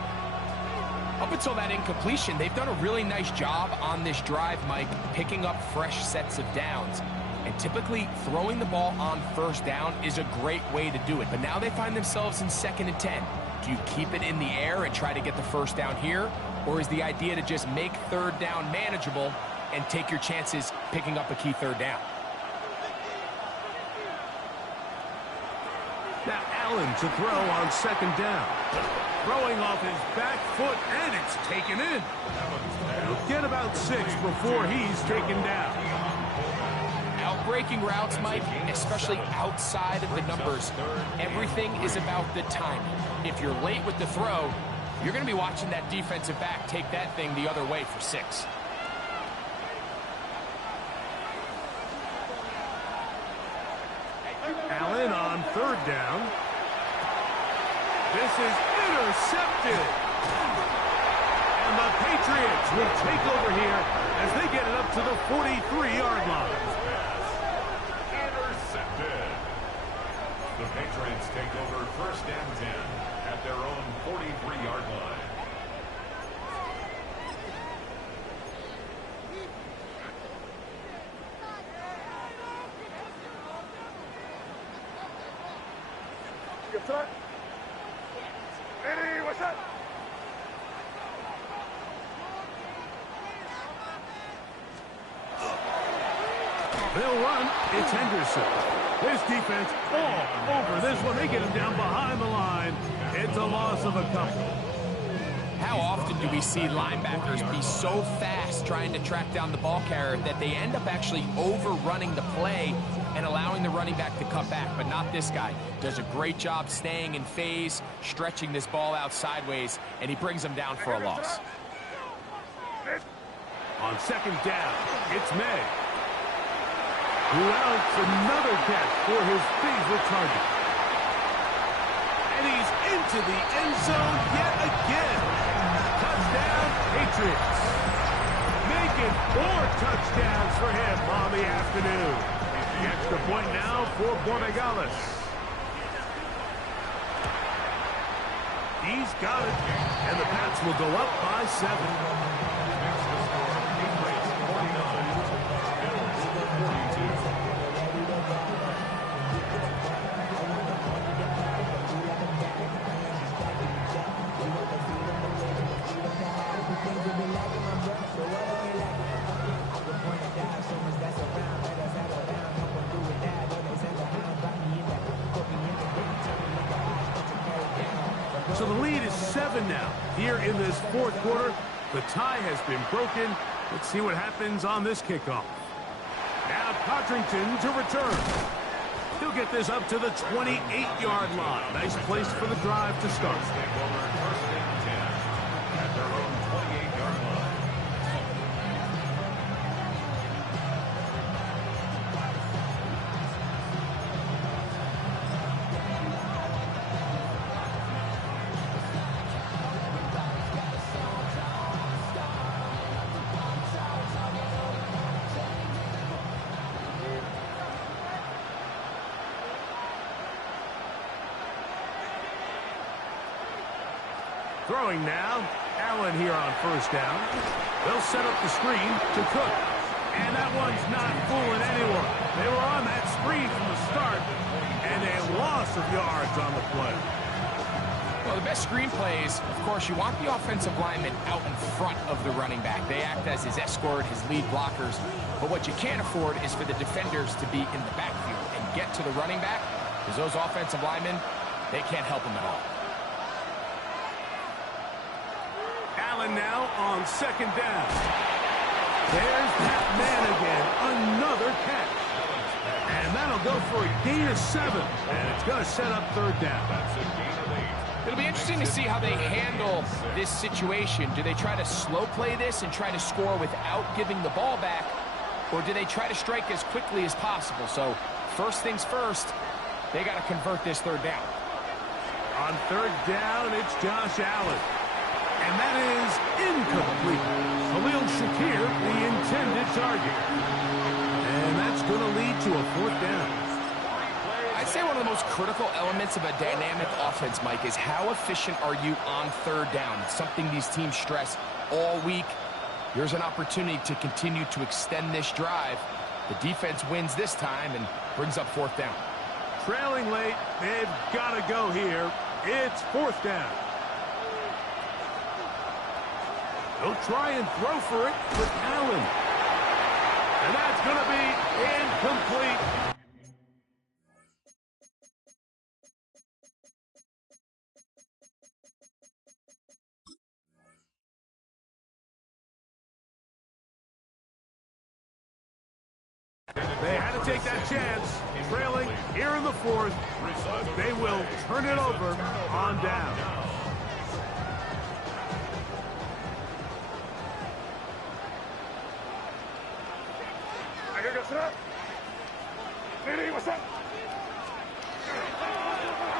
Up until that incompletion, they've done a really nice job on this drive, Mike, picking up fresh sets of downs. And typically, throwing the ball on 1st down is a great way to do it. But now they find themselves in 2nd and 10. Do you keep it in the air and try to get the 1st down here? Or is the idea to just make third down manageable and take your chances picking up a key third down? Now Allen to throw on second down. Throwing off his back foot, and it's taken in. He'll get about 6 before he's taken down. Outbreaking routes, Mike, especially outside of the numbers, everything is about the timing. If you're late with the throw, you're going to be watching that defensive back take that thing the other way for 6. Allen on third down. This is intercepted. And the Patriots will take over here as they get it up to the 43-yard line. Intercepted. The Patriots take over first and 10 at their own 43-yard line. Ready, what's up? They'll run. It's Henderson. This defense all over this one. They get him down behind the line. It's a loss of a couple. How often do we see linebackers be so fast trying to track down the ball carrier that they end up actually overrunning the play and allowing the running back to cut back? But not this guy. Does a great job staying in phase, stretching this ball out sideways, and he brings them down for a loss. On second down, it's May. Who else? Another catch for his favorite target. And he's into the end zone yet again. Touchdown, Patriots. Making 4 touchdowns for him on the afternoon. The extra point now for Wk11. He's got it. And the Pats will go up by 7. So the lead is 7 now. Here in this fourth quarter, the tie has been broken. Let's see what happens on this kickoff. Now Cotrington to return. He'll get this up to the 28-yard line. Nice place for the drive to start. At their own 28-yard line. Throwing now, Allen here on first down. They'll set up the screen to Cook. And that one's not fooling anyone. They were on that screen from the start, and a loss of yards on the play. Well, the best screen plays, of course, you want the offensive lineman out in front of the running back. They act as his escort, his lead blockers. But what you can't afford is for the defenders to be in the backfield and get to the running back, because those offensive linemen, they can't help him at all. Allen now on second down. There's that man again. Another catch. And that'll go for a gain of 7. And it's going to set up third down. That's a gain of 8. It'll be interesting to see how they handle this situation. Do they try to slow play this and try to score without giving the ball back? Or do they try to strike as quickly as possible? So first things first, they got to convert this third down. On third down, it's Josh Allen. And that is incomplete. Khalil Shakir, the intended target. And that's going to lead to a fourth down. I'd say one of the most critical elements of a dynamic offense, Mike, is how efficient are you on third down? It's something these teams stress all week. Here's an opportunity to continue to extend this drive. The defense wins this time and brings up fourth down. Trailing late, they've got to go here. It's fourth down. He'll try and throw for it with Allen. And that's going to be incomplete. They had to take that chance, trailing here in the fourth. They will turn it over on down.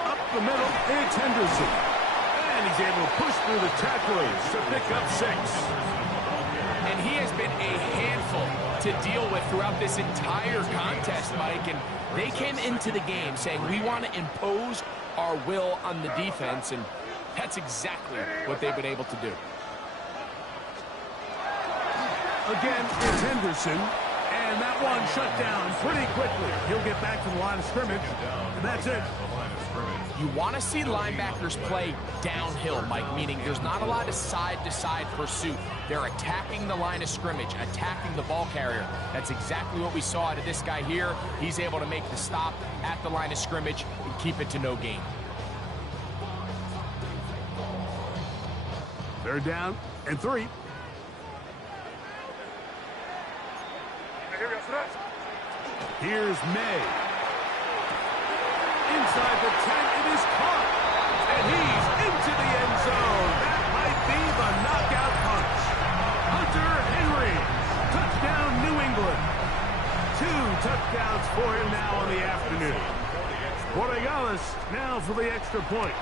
Up the middle, it's Henderson. And he's able to push through the tacklers to pick up 6. And he has been a handful to deal with throughout this entire contest, Mike. And they came into the game saying, we want to impose our will on the defense, and that's exactly what they've been able to do. Again, it's Henderson, and that one shut down pretty quickly. He'll get back to the line of scrimmage, and that's it. You want to see linebackers play downhill, Mike, meaning there's not a lot of side-to-side pursuit. They're attacking the line of scrimmage, attacking the ball carrier. That's exactly what we saw out of this guy here. He's able to make the stop at the line of scrimmage and keep it to no gain. 3rd down and 3. Here's May. Inside the 10, it is caught. And he's into the end zone. That might be the knockout punch. Hunter Henry. Touchdown, New England. 2 touchdowns for him now on the afternoon. Wk11 now for the extra point.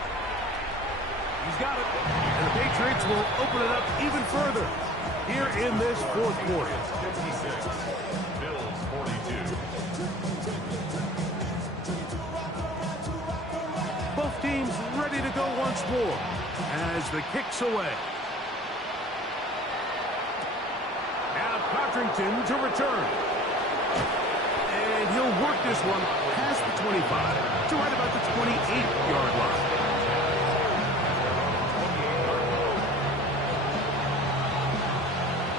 He's got it. And the Patriots will open it up even further here in this 4th quarter. 56. Bills 42. Both teams ready to go once more as the kick's away. Now Cotrington to return. And he'll work this one past the 25 to right about the 28-yard line.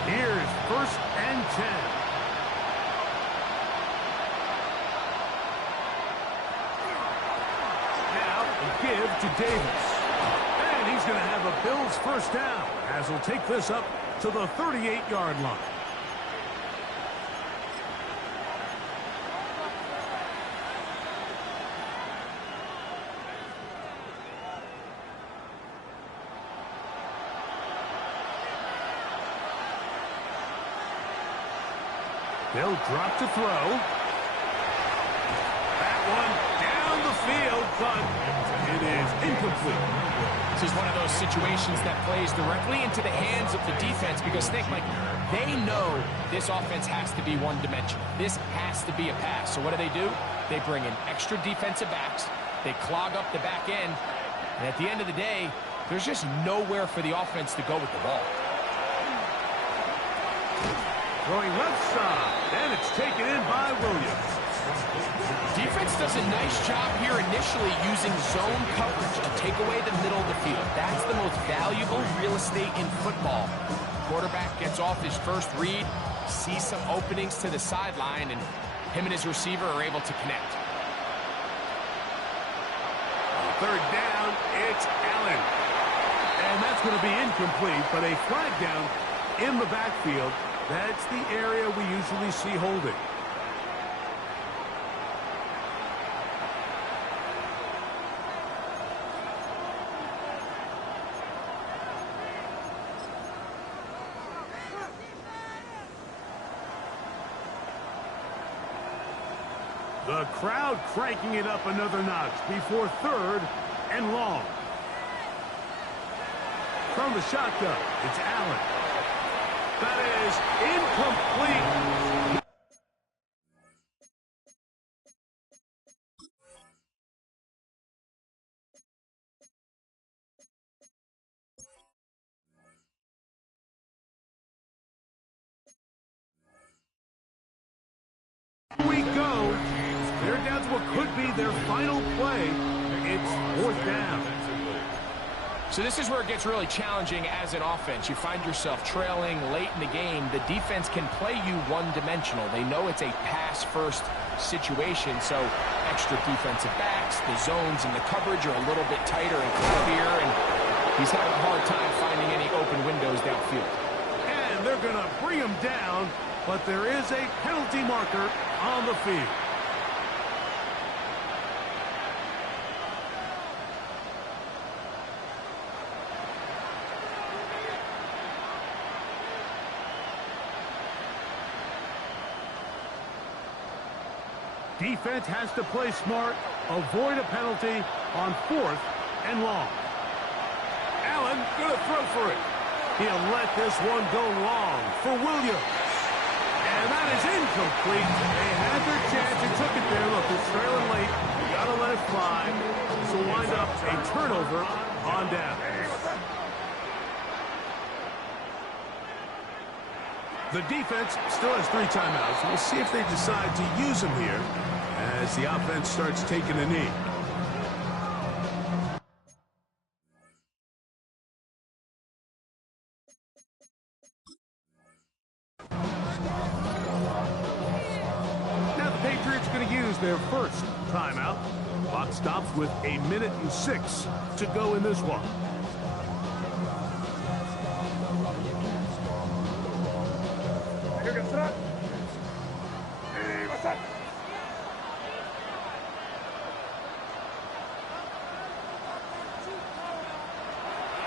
Here's 1st and 10. Give to Davis. And he's going to have a Bills 1st down as he'll take this up to the 38-yard line. They'll drop to throw. That one down the field, but it is incomplete. This is one of those situations that plays directly into the hands of the defense because, think, Mike, they know this offense has to be one-dimensional. This has to be a pass. So what do? They bring in extra defensive backs. They clog up the back end. And at the end of the day, there's just nowhere for the offense to go with the ball. Throwing left side, and it's taken in by Williams. Defense does a nice job here initially using zone coverage to take away the middle of the field. That's the most valuable real estate in football. Quarterback gets off his first read, sees some openings to the sideline, and him and his receiver are able to connect. 3rd down, it's Allen. And that's going to be incomplete, but a flag down in the backfield. That's the area we usually see holding. The crowd cranking it up another notch before 3rd and long. From the shotgun, it's Allen. That is incomplete. We go. They're down to what could be their final play. It's 4th down. So this is where it gets really challenging as an offense. You find yourself trailing late in the game. The defense can play you one-dimensional. They know it's a pass-first situation, so extra defensive backs, the zones and the coverage are a little bit tighter and clear, and he's having a hard time finding any open windows downfield. And they're going to bring him down, but there is a penalty marker on the field. Defense has to play smart, avoid a penalty on 4th and long. Allen going to throw for it. He'll let this one go long for Williams. And that is incomplete. They had their chance and took it there. Look, it's trailing late. You got to let it fly. This will wind up a turnover on down. The defense still has 3 timeouts. We'll see if they decide to use them here as the offense starts taking a knee. Now the Patriots going to use their first timeout. Clock stops with 1:06 to go in this one.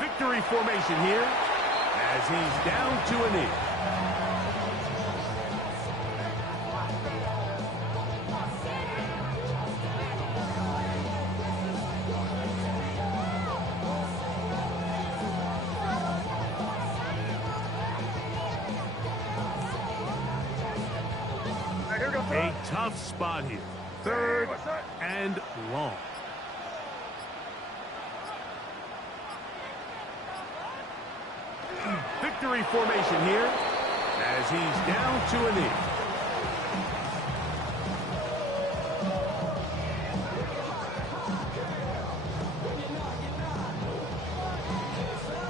Victory formation here as he's down to a knee. A tough spot here. 3rd and long. Victory formation here as he's down to a knee.